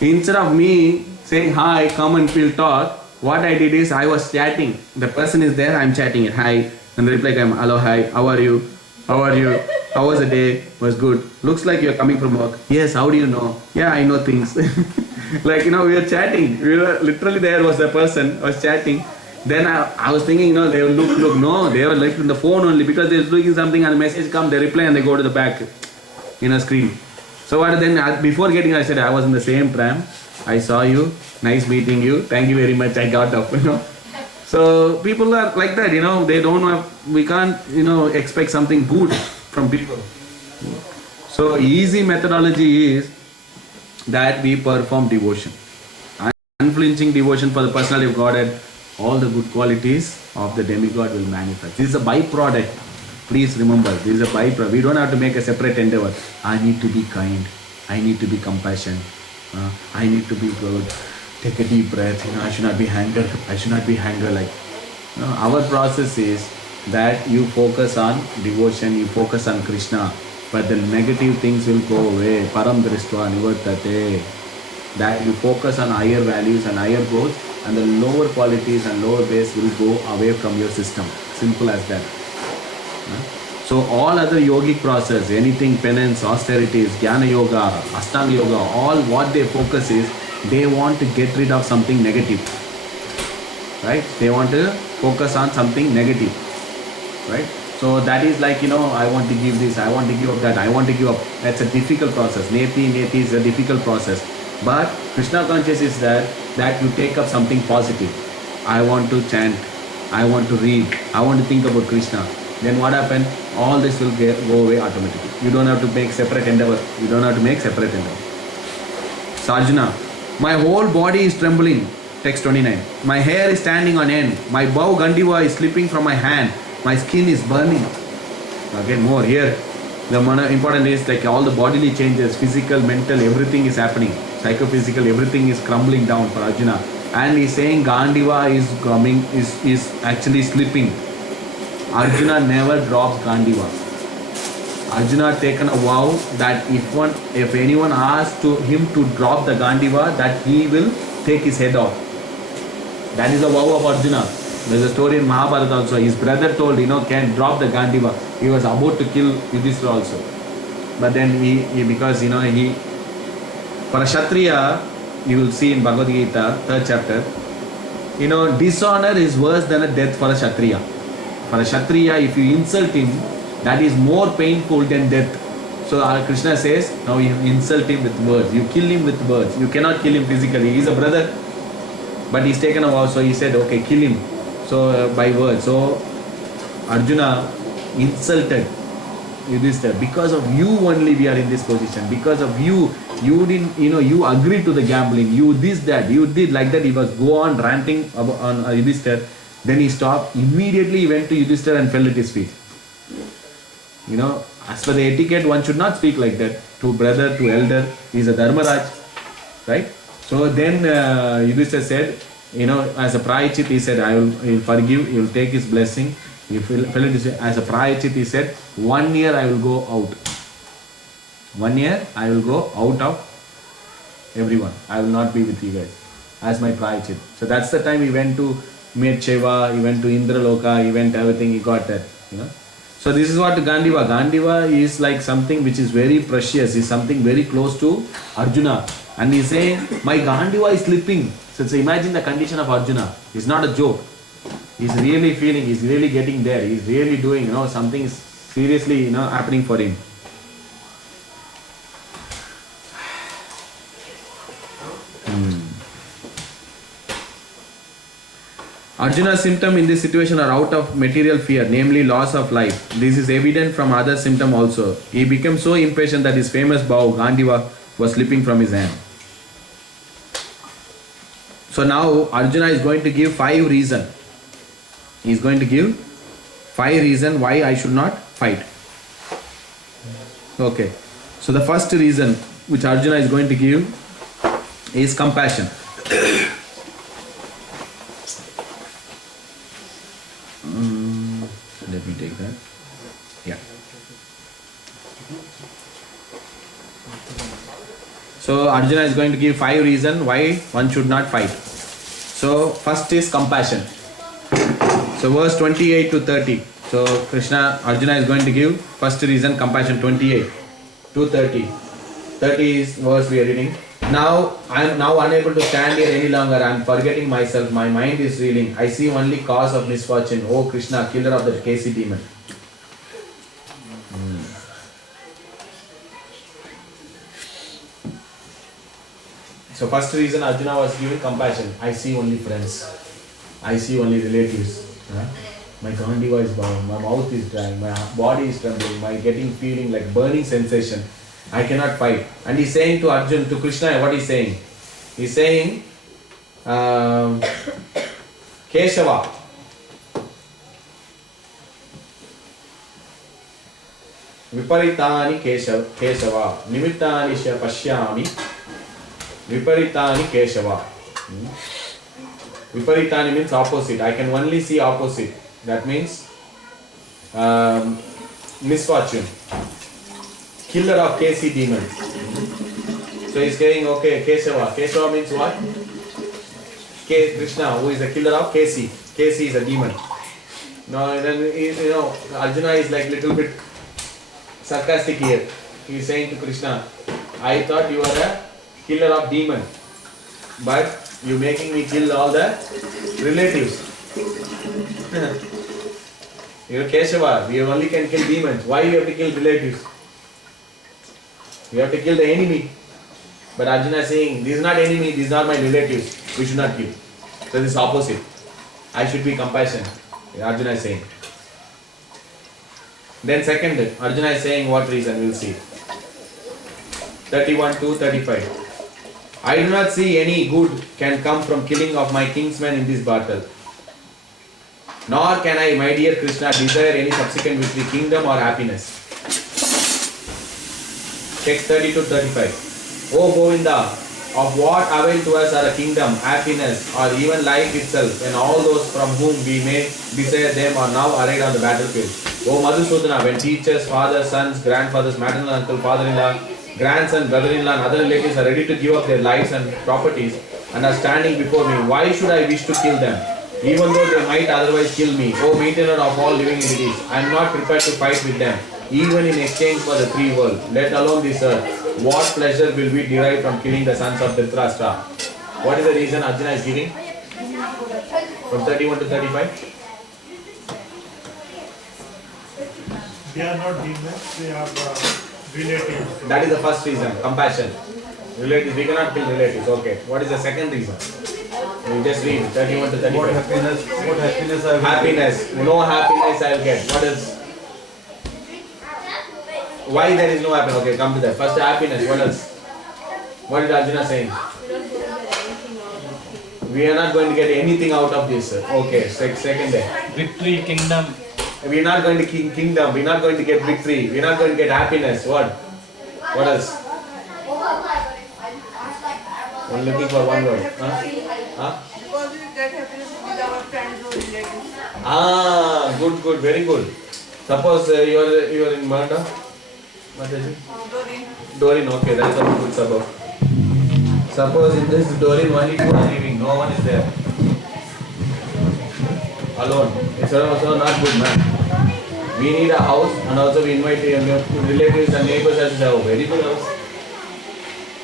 Instead of me saying, hi, come and we'll talk, what I did is I was chatting. The person is there, I'm chatting it, hi. And the reply came, hello, hi, how are you? How was the day? Was good. Looks like you're coming from work. Yes, how do you know? Yeah, I know things. Like, we were chatting. We were literally, there was the person, was chatting. Then I was thinking, they will look. No, they were like in the phone only because they're looking something and the message comes, they reply and they go to the back screen. So then before getting, I said, I was in the same tram. I saw you. Nice meeting you. Thank you very much. I got up, So people are like that, they don't have, we can't, expect something good from people. So easy methodology is that we perform devotion. Unflinching devotion for the personality of Godhead, all the good qualities of the demigod will manifest. This is a byproduct. Please remember, this is a byproduct. We don't have to make a separate endeavor. I need to be kind. I need to be compassionate. I need to be good. Take a deep breath. I should not be anger. I should not be anger like. Our process is that you focus on devotion, you focus on Krishna, but the negative things will go away. Param drishtva nivartate. That you focus on higher values and higher goals, and the lower qualities and lower base will go away from your system. Simple as that. So all other yogic process, anything penance, austerities, jnana yoga, ashtanga yoga, all what they focus is, they want to get rid of something negative. Right? They want to focus on something negative. Right? So that is like, I want to give this, I want to give up that, I want to give up. That's a difficult process. Neti is a difficult process. But Krishna conscious is that you take up something positive. I want to chant, I want to read, I want to think about Krishna. Then what happens? All this will go away automatically. You don't have to make separate endeavor. You don't have to make separate endeavor. So Arjuna, my whole body is trembling. Text 29. My hair is standing on end. My bow Gandiva is slipping from my hand. My skin is burning. Again, more here. The important is like all the bodily changes, physical, mental, everything is happening. Psychophysical, everything is crumbling down for Arjuna. And he's saying Gandiva is coming, is actually slipping. Arjuna never drops Gandiva. Arjuna had taken a vow that if anyone asks him to drop the Gandiva, that he will take his head off. That is the vow of Arjuna. There's a story in Mahabharata also. His brother told, can drop the Gandiva. He was about to kill Yudhishthira also. But then he because for a Kshatriya, you will see in Bhagavad Gita, 3rd chapter, dishonor is worse than a death for a Kshatriya. For a Kshatriya, if you insult him, that is more painful than death. So Krishna says, now you insult him with words. You kill him with words. You cannot kill him physically. He is a brother. But he's taken a vow, so he said, okay, kill him. So by words. So Arjuna insulted Yudhishthira. Because of you only we are in this position. Because of you didn't, you agreed to the gambling. You this, that, you did like that. He was go on ranting on Yudhishthira. Then he stopped. Immediately he went to Yudhishthira and fell at his feet. As per the etiquette, one should not speak like that to brother, to elder. He is a Dharmaraj, right? So then Yudhishthira said, as a prayachit, he said, I will forgive, he will take his blessing. He fell at his feet. As a prayachit, he said, 1 year I will go out. 1 year I will go out of everyone. I will not be with you guys as my prayachit. So that's the time he went to made Sheva, he went to Indraloka, he went everything, he got that, So this is what Gandiva. Gandiva is like something which is very precious, is something very close to Arjuna. And he's saying, my Gandiva is slipping. So imagine the condition of Arjuna. It's not a joke. He's really feeling, he's really getting there. He's really doing, something is seriously, happening for him. Arjuna's symptoms in this situation are out of material fear, namely loss of life. This is evident from other symptoms also. He became so impatient that his famous bow, Gandiva, was slipping from his hand. So now Arjuna is going to give 5 reasons. He is going to give 5 reasons why I should not fight. Okay. So the first reason which Arjuna is going to give is compassion. Let me take that. Yeah. So Arjuna is going to give 5 reasons why one should not fight. So first is compassion. So verse 28 to 30. So Arjuna is going to give first reason, compassion, 28 to 30. 30 is verse we are reading. Now I am now unable to stand here any longer. I am forgetting myself. My mind is reeling. I see only cause of misfortune. Oh Krishna, killer of the Kesi demon. So first reason Arjuna was giving compassion. I see only friends. I see only relatives. My Gandiva is bound. My mouth is dry. My body is trembling. My feeling like burning sensation. I cannot fight. And he's saying to Arjuna, to Krishna, what he's saying? He's saying, Keshava. Viparitani Keshava. Nimittani Pashyami. Viparitani Keshava. Viparitani means opposite. I can only see opposite. That means misfortune. Killer of Kesi demons. So he's saying, okay, Keshava. Keshava means what? Krishna, who is the killer of Kesi. Kesi is a demon. Now, then, Arjuna is like little bit sarcastic here. He is saying to Krishna, I thought you are a killer of demon, but you making me kill all the relatives. You are Keshava. We only can kill demons. Why you have to kill relatives? You have to kill the enemy. But Arjuna is saying, these are not enemy, these are my relatives. We should not kill. So this is opposite. I should be compassionate. Arjuna is saying. Then second, Arjuna is saying what reason, we'll see. 31 to 35. I do not see any good can come from killing of my kinsmen in this battle. Nor can I, my dear Krishna, desire any subsequent victory, kingdom or happiness. Text 30 to 35. O Govinda, of what avail to us are a kingdom, happiness, or even life itself, when all those from whom we may desire them are now arrayed on the battlefield? O Madhusudana, when teachers, fathers, sons, grandfathers, maternal uncle, father-in-law, grandson, brother-in-law and other relatives are ready to give up their lives and properties and are standing before me, why should I wish to kill them, even though they might otherwise kill me? O maintainer of all living entities, I am not prepared to fight with them, even in exchange for the three worlds, let alone this earth. What pleasure will we derive from killing the sons of Dhritarashtra? What is the reason Arjuna is giving? From 31 to 35? They are not demons, they are relatives. That is the first reason, compassion. Relatives, we cannot kill relatives. Okay. What is the second reason? We just read 31 to 35. What happiness I will Happiness. No happiness I will get. What is? Why there is no happiness? Okay, come to that. First happiness. What else? What is Arjuna saying? We are not going to get anything out of this. Okay, second day. Victory, kingdom. We are not going to kingdom. We are not going to get victory. We are not going to get happiness. What? What else? I'm looking for one word. Huh? Because we get happiness with our friends or relatives. Ah, good, very good. Suppose you are in Manda. What is it? Doreen, okay, that is a good suburb. Suppose in this Doreen only two are living, no one is there. Alone. It's also not good, man. We need a house and also we invite relatives and neighbors as to have a very good house.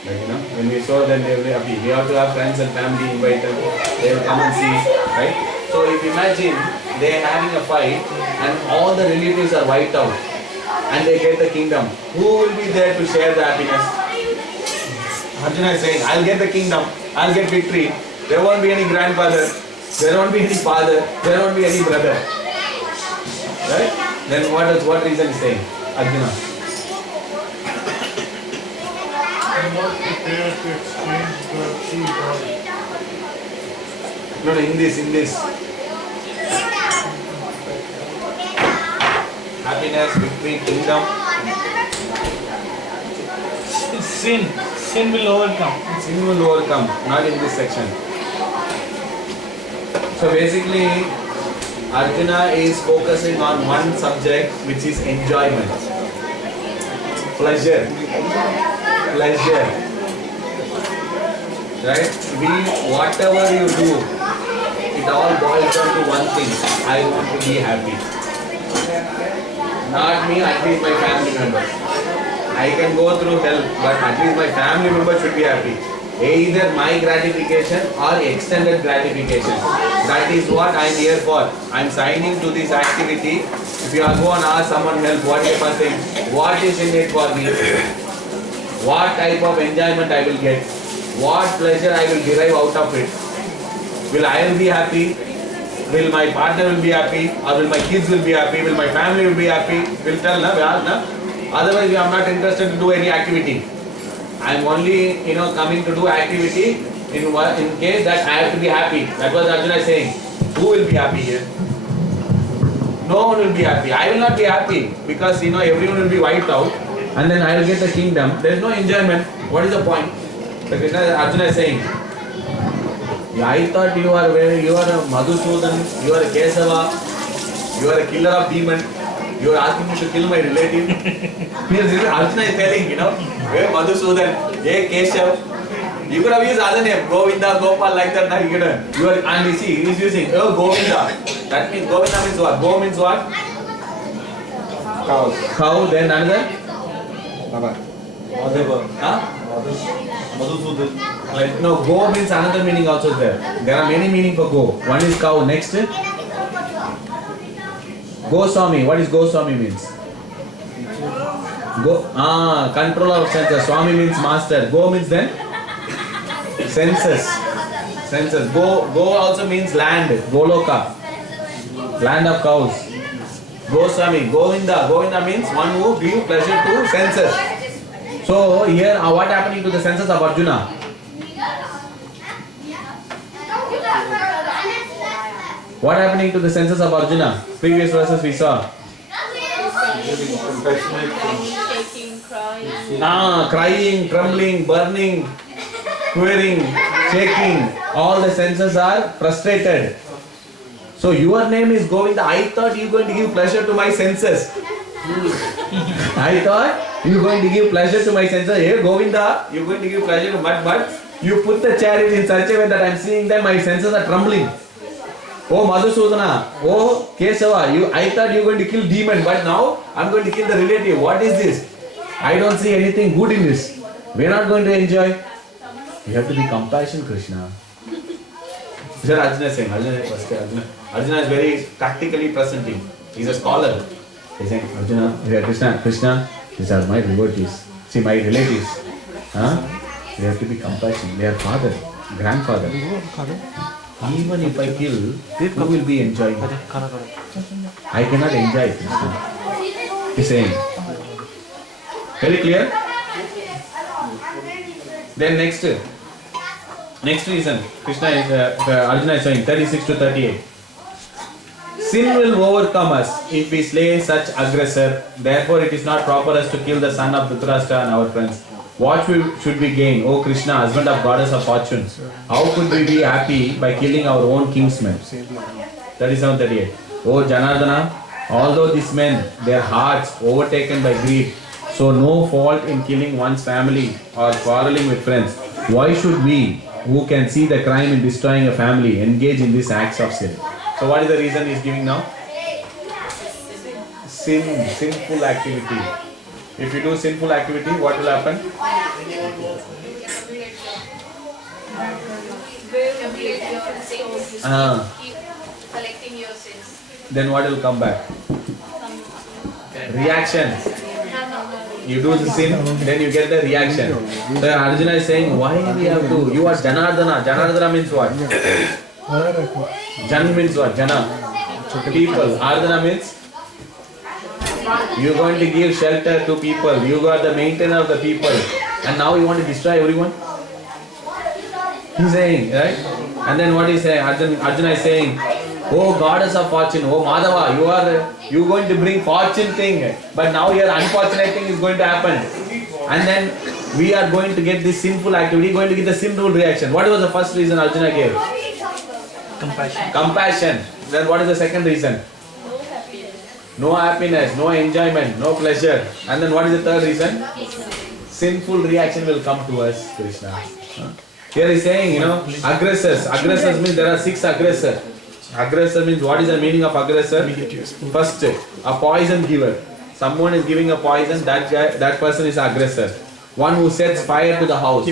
Like, when we saw them, they will be happy. We have to have friends and family invite them. They will come and see, right? So if you imagine they are having a fight and all the relatives are wiped out and they get the kingdom, who will be there to share the happiness? Arjuna is saying, I'll get the kingdom, I'll get victory. There won't be any grandfather, there won't be any father, there won't be any brother. Right? Then what reason is saying? Arjuna. I'm not prepared to exchange the true God. No, in this. Happiness, victory, kingdom. Sin will overcome. Sin will overcome, not in this section. So basically, Arjuna is focusing on one subject, which is enjoyment. Pleasure. Right? Whatever you do, it all boils down to one thing. I want to be happy. Not me, at least my family members. I can go through hell, but at least my family members should be happy. Either my gratification or extended gratification. That is what I am here for. I am signing to this activity. If you are going to ask someone help, what is the first thing? What is in it for me? What type of enjoyment I will get? What pleasure I will derive out of it? Will I be happy? Will my partner will be happy? Or will my kids will be happy? Will my family will be happy? Will tell, na? Otherwise, I am not interested to do any activity. I am only, coming to do activity in case that I have to be happy. That was Arjuna saying. Who will be happy here? No one will be happy. I will not be happy because everyone will be wiped out, and then I will get the kingdom. There is no enjoyment. What is the point? So Arjuna is saying, I thought you are a Madhusudan, you are a Kesava, you are a killer of demon. You are asking me to kill my relative. Arjuna is telling, hey Madhusudan, hey Keshav. You could have used other name, Govinda, Gopal, like that. And you see, he is using, Govinda. That means Govinda means what? Go means what? Cow, then another? Madhusudan. No, go means another meaning also there. There are many meanings for go. One is cow. Next, Goswami. What is Goswami means? Controller of senses. Swami means master. Go means then? Senses. Senses. Go also means land. Goloka. Land of cows. Goswami. Govinda. Govinda means one who gives pleasure to senses. So here what happening to the senses of Arjuna? What happening to the senses of Arjuna? Previous verses we saw. Shaking, crying. Crying, trembling, burning, quivering, shaking. All the senses are frustrated. So your name is Govinda. I thought you were going to give pleasure to my senses. I thought you were going to give pleasure to my senses. Hey Govinda, you are going to give pleasure to but you put the chariot in such a way that I am seeing that my senses are trembling. Oh Madhusudana, oh Kesava, I thought you were going to kill demon, but now I am going to kill the relative. What is this? I don't see anything good in this. We are not going to enjoy. You have to be compassionate, Krishna. This is Arjuna saying. Arjuna is very practically presenting. He is a scholar. He is saying, Arjuna, Krishna, these are my devotees. See, my relatives. They have to be compassionate. They are father, grandfather. Even if I kill, who will be enjoying? I cannot enjoy it. He is saying. Very clear? Then next reason, Arjuna is saying 36 to 38. Sin will overcome us if we slay such aggressor. Therefore, it is not proper us to kill the son of Dhritarashtra and our friends. What should we gain, O Krishna, husband of goddess of fortune? How could we be happy by killing our own kinsmen? 37-38. O Janardana, although these men, their hearts overtaken by greed, so no fault in killing one's family or quarreling with friends. Why should we, who can see the crime in destroying a family, engage in these acts of sin? So what is the reason he is giving now? Sinful activity. If you do sinful activity, what will happen? Collecting your sins. Then what will come back? Reaction. You do the sin, then you get the reaction. So Arjuna is saying, why we have to? You are Janardana. Janardana means what? Jan means what? Jana. People. Ardana means? You are going to give shelter to people. You are the maintainer of the people. And now you want to destroy everyone? He is saying, right? And then what is saying? Arjuna is saying, oh goddess of fortune, oh Madhava, you are going to bring fortune thing. But now your unfortunate thing is going to happen. And then we are going to get this sinful activity, going to get the sinful reaction. What was the first reason Arjuna gave? Compassion. Then what is the second reason? No happiness, no enjoyment, no pleasure. And then what is the third reason? Sinful reaction will come to us, Krishna. Here he is saying, aggressors. Aggressors means there are 6 aggressors. Aggressor means, what is the meaning of aggressor? First, a poison giver. Someone is giving a poison, that person is aggressor. One who sets fire to the house.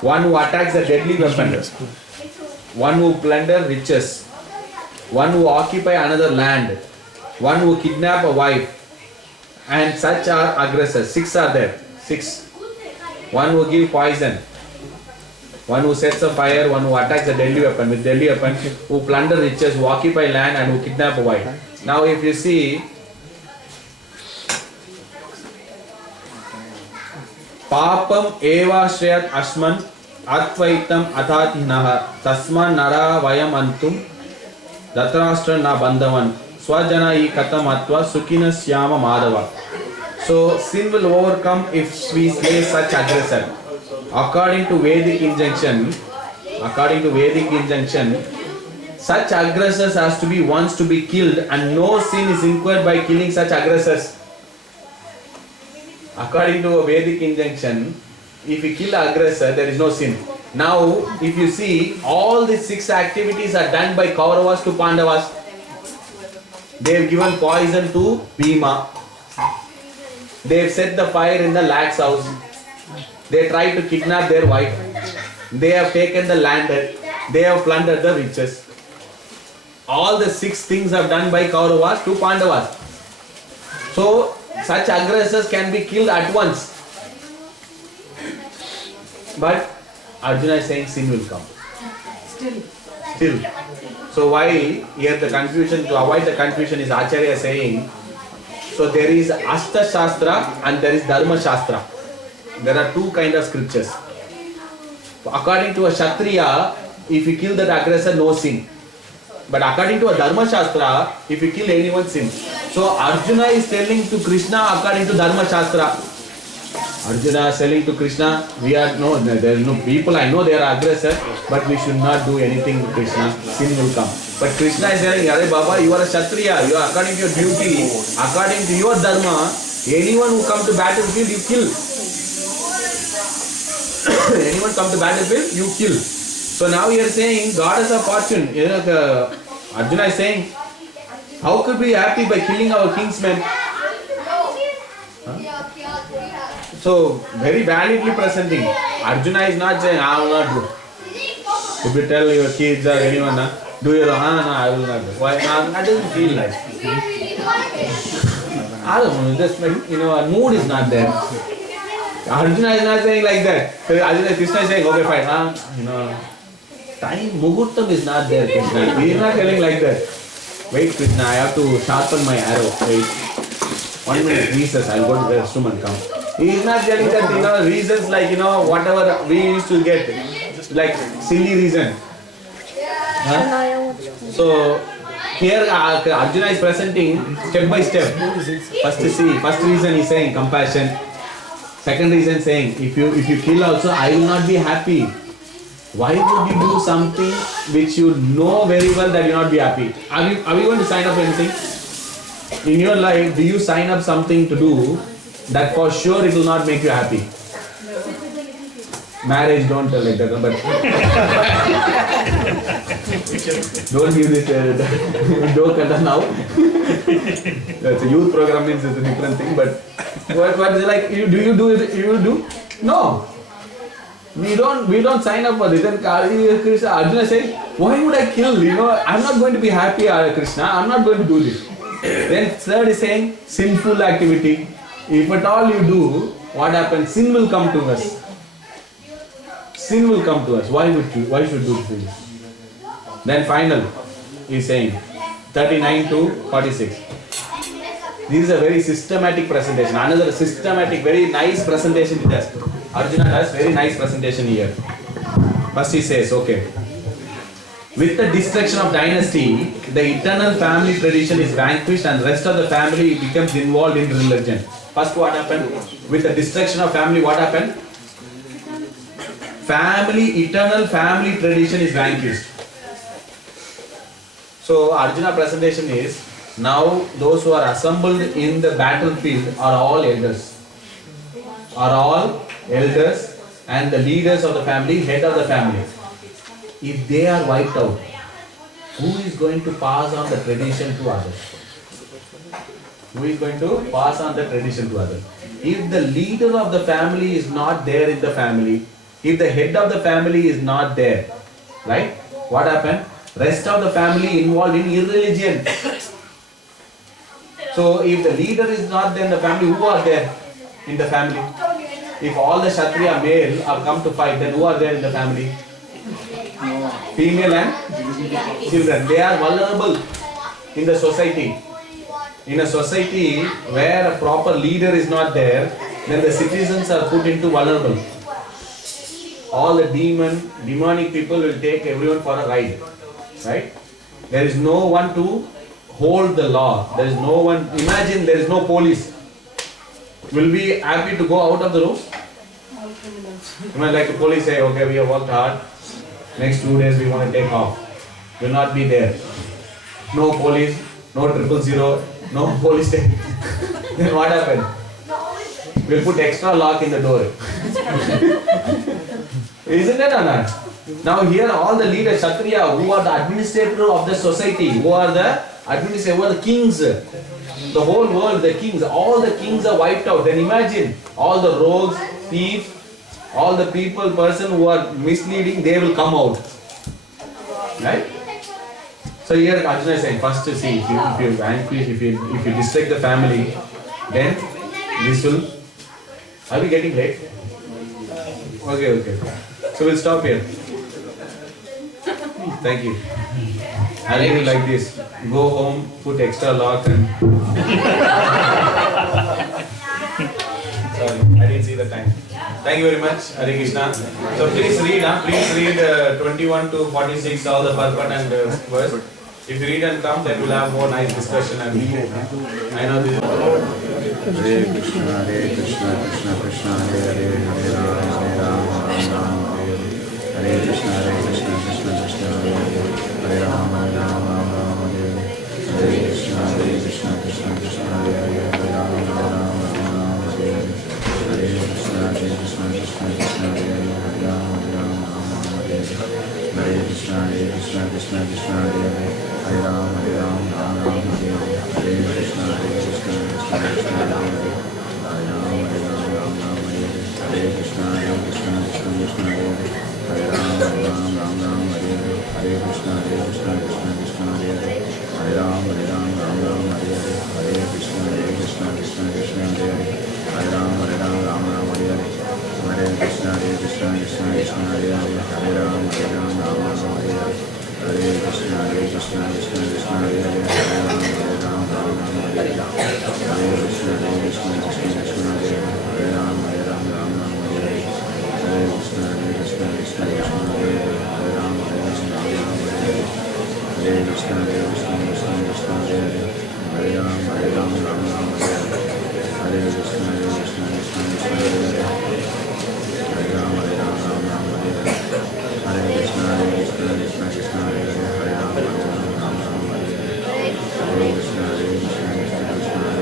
One who attacks a deadly weapon. One who plunder riches. One who occupy another land. One who kidnap a wife. And such are aggressors. 6 are there. 6. One who give poison. One who sets a fire, one who attacks a deadly weapon with deadly weapon, who plunder riches, who occupy land and who kidnap a wife. Now if you see, Papam eva shreyat asman atvaitam athatinaha tasman nara vayam antum datrashtra na bandhavan swajana I katam atva sukina syama madhava. So sin will overcome if we slay such aggressor. According to Vedic injunction, such aggressors has to be ones to be killed, and no sin is incurred by killing such aggressors. According to a Vedic injunction, if we kill an aggressor, there is no sin. Now, if you see, all these 6 activities are done by Kauravas to Pandavas. They have given poison to Bhima. They have set the fire in the lad's house. They tried to kidnap their wife. They have taken the land. They have plundered the riches. All the 6 things are done by Kauravas to Pandavas. So, such aggressors can be killed at once. But Arjuna is saying sin will come. Still. So why here the confusion, to avoid the confusion, is Acharya saying, so there is Asta Shastra and there is Dharma Shastra. There are two kind of scriptures. According to a Kshatriya, if you kill that aggressor, no sin. But according to a Dharma Shastra, if you kill anyone, sin. So Arjuna is telling to Krishna according to Dharma Shastra. Arjuna is telling to Krishna, there is no people, I know they are aggressors, but we should not do anything to Krishna, sin will come. But Krishna is saying, Hare Baba, you are a Kshatriya, you are according to your duty, according to your Dharma, anyone who comes to battlefield, you kill. Anyone come to battlefield, you kill. So now you are saying, goddess of fortune, Arjuna is saying, how could we be happy by killing our kinsmen? Huh? So, very validly presenting. Arjuna is not saying, I will not do. If you tell your kids or anyone, do your own, no, I will not do. Why? I doesn't feel like. I don't know, just like, our mood is not there. Arjuna is not saying like that. So Krishna is saying, okay, fine. Time, Muhurtam is not there, Krishna. He is not telling like that. Wait, Krishna, I have to sharpen my arrow. Wait. 1 minute, recess, I'll go to the restroom and come. He is not telling that, reasons like, whatever we used to get. Like, silly reason. Huh? So, here Arjuna is presenting step by step. First reason is saying compassion. Second reason saying, if you kill also, I will not be happy. Why would you do something which you know very well that you will not be happy? Are you going to sign up for anything? In your life, do you sign up something to do that for sure it will not make you happy? Marriage, don't tell like that, but don't give this joke now. That's a youth program, means it's a different thing, but what is it like? Do you do it? You will do? No. We don't sign up for this. Then Krishna, Arjuna says, why would I kill? I'm not going to be happy, Krishna. I'm not going to do this. Then third is saying sinful activity. If at all you do, what happens? Sin will come to us. Sin will come to us. Why should do this? Then final is saying 39 to 46. This is a very systematic presentation. Another systematic, very nice presentation he does. Arjuna does very nice presentation here. First he says, okay. With the destruction of dynasty, the eternal family tradition is vanquished and the rest of the family becomes involved in religion. First what happened? With the destruction of family, what happened? Eternal family tradition is vanquished. So Arjuna presentation is, now those who are assembled in the battlefield are all elders. And the leaders of the family, head of the family. If they are wiped out, who is going to pass on the tradition to others? Who is going to pass on the tradition to others? If the leader of the family is not there in the family, if the head of the family is not there, right? What happened? Rest of the family involved in irreligion. So if the leader is not there in the family, who are there in the family? If all the Kshatriya male are come to fight, then who are there in the family? Female and children. They are vulnerable in the society. In a society where a proper leader is not there, then the citizens are put into vulnerable. All the demonic people will take everyone for a ride. Right? There is no one to hold the law. There is no one. Imagine there is no police. Will be happy to go out of the room? Like the police say, okay, we have worked hard. Next 2 days we want to take off. Will not be there. No police, no 000, no police station. Then what happened? We'll put extra lock in the door. Isn't it or not? Now here all the leaders, Kshatriya, who are the administrator of the society, who are the administrators, who are the kings, the whole world, the kings, all the kings are wiped out. Then imagine all the rogues, thieves, all the person who are misleading, they will come out. Right? So here Arjuna is saying, first to see, if you vanquish, if you distract the family, then this will. Are we getting late? Okay. So we'll stop here. Thank you. I'll leave it like this. Go home, put extra lock and... Sorry, I didn't see the time. Thank you very much, Hare Krishna. So please read, please read 21 to 46, all the purport and verse. If you read and come, then we'll have more nice discussion. And I know this is... Hare Krishna, Krishna Krishna, Hare Hare, Hare Rama, Hare Rama, Hare Krishna, Krishna Krishna, Hare Hare, Hare Rama, Rama, Hare Hare Krishna, Krishna Krishna, Hare Hare, Hare Rama, Rama, Hare Krishna, Krishna Krishna, Hare Rama, Hare Krishna, Krishna Krishna, Hare Hare, Hare Rama, Rama, Hare Krishna, Krishna Krishna, Hare Hare, Hare Rama, Hare Krishna, Krishna Krishna, Hare Hare, Hare Rama, Rama, Hare Hare Krishna, Krishna Krishna, Hare Hare, Hare Rama, Rama, Hare Hare Krishna, Krishna Krishna, Hare Hare, Hare Rama, Rama, Hare Hare, Hare Krishna, Krishna Krishna, Hare Hare, Hare Rama, Rama, Hare Hare, Hare Krishna, Krishna Krishna, Hare Hare, Hare Rama, Rama, Hare Hare, Hare Krishna, Krishna Krishna, Hare Hare, Hare Rama, Rama, Hare Hare, Hare Krishna, Krishna Krishna, Hare Hare, Hare Rama, Rama, Hare Hare, Hare Krishna, Krishna Krishna, Hare Hare, Hare Rama, Rama, Hare Hare, Hare Krishna, Krishna Krishna, Hare Hare, Hare Rama, Rama, Hare Hare, Hare Krishna, Krishna Krishna, Hare Hare, Hare Rama, Rama, Hare Hare, Hare Krishna, Krishna Krishna, Hare Hare, Rama, Hare Hare, Hare Krishna, Krishna Krishna, Hare Hare,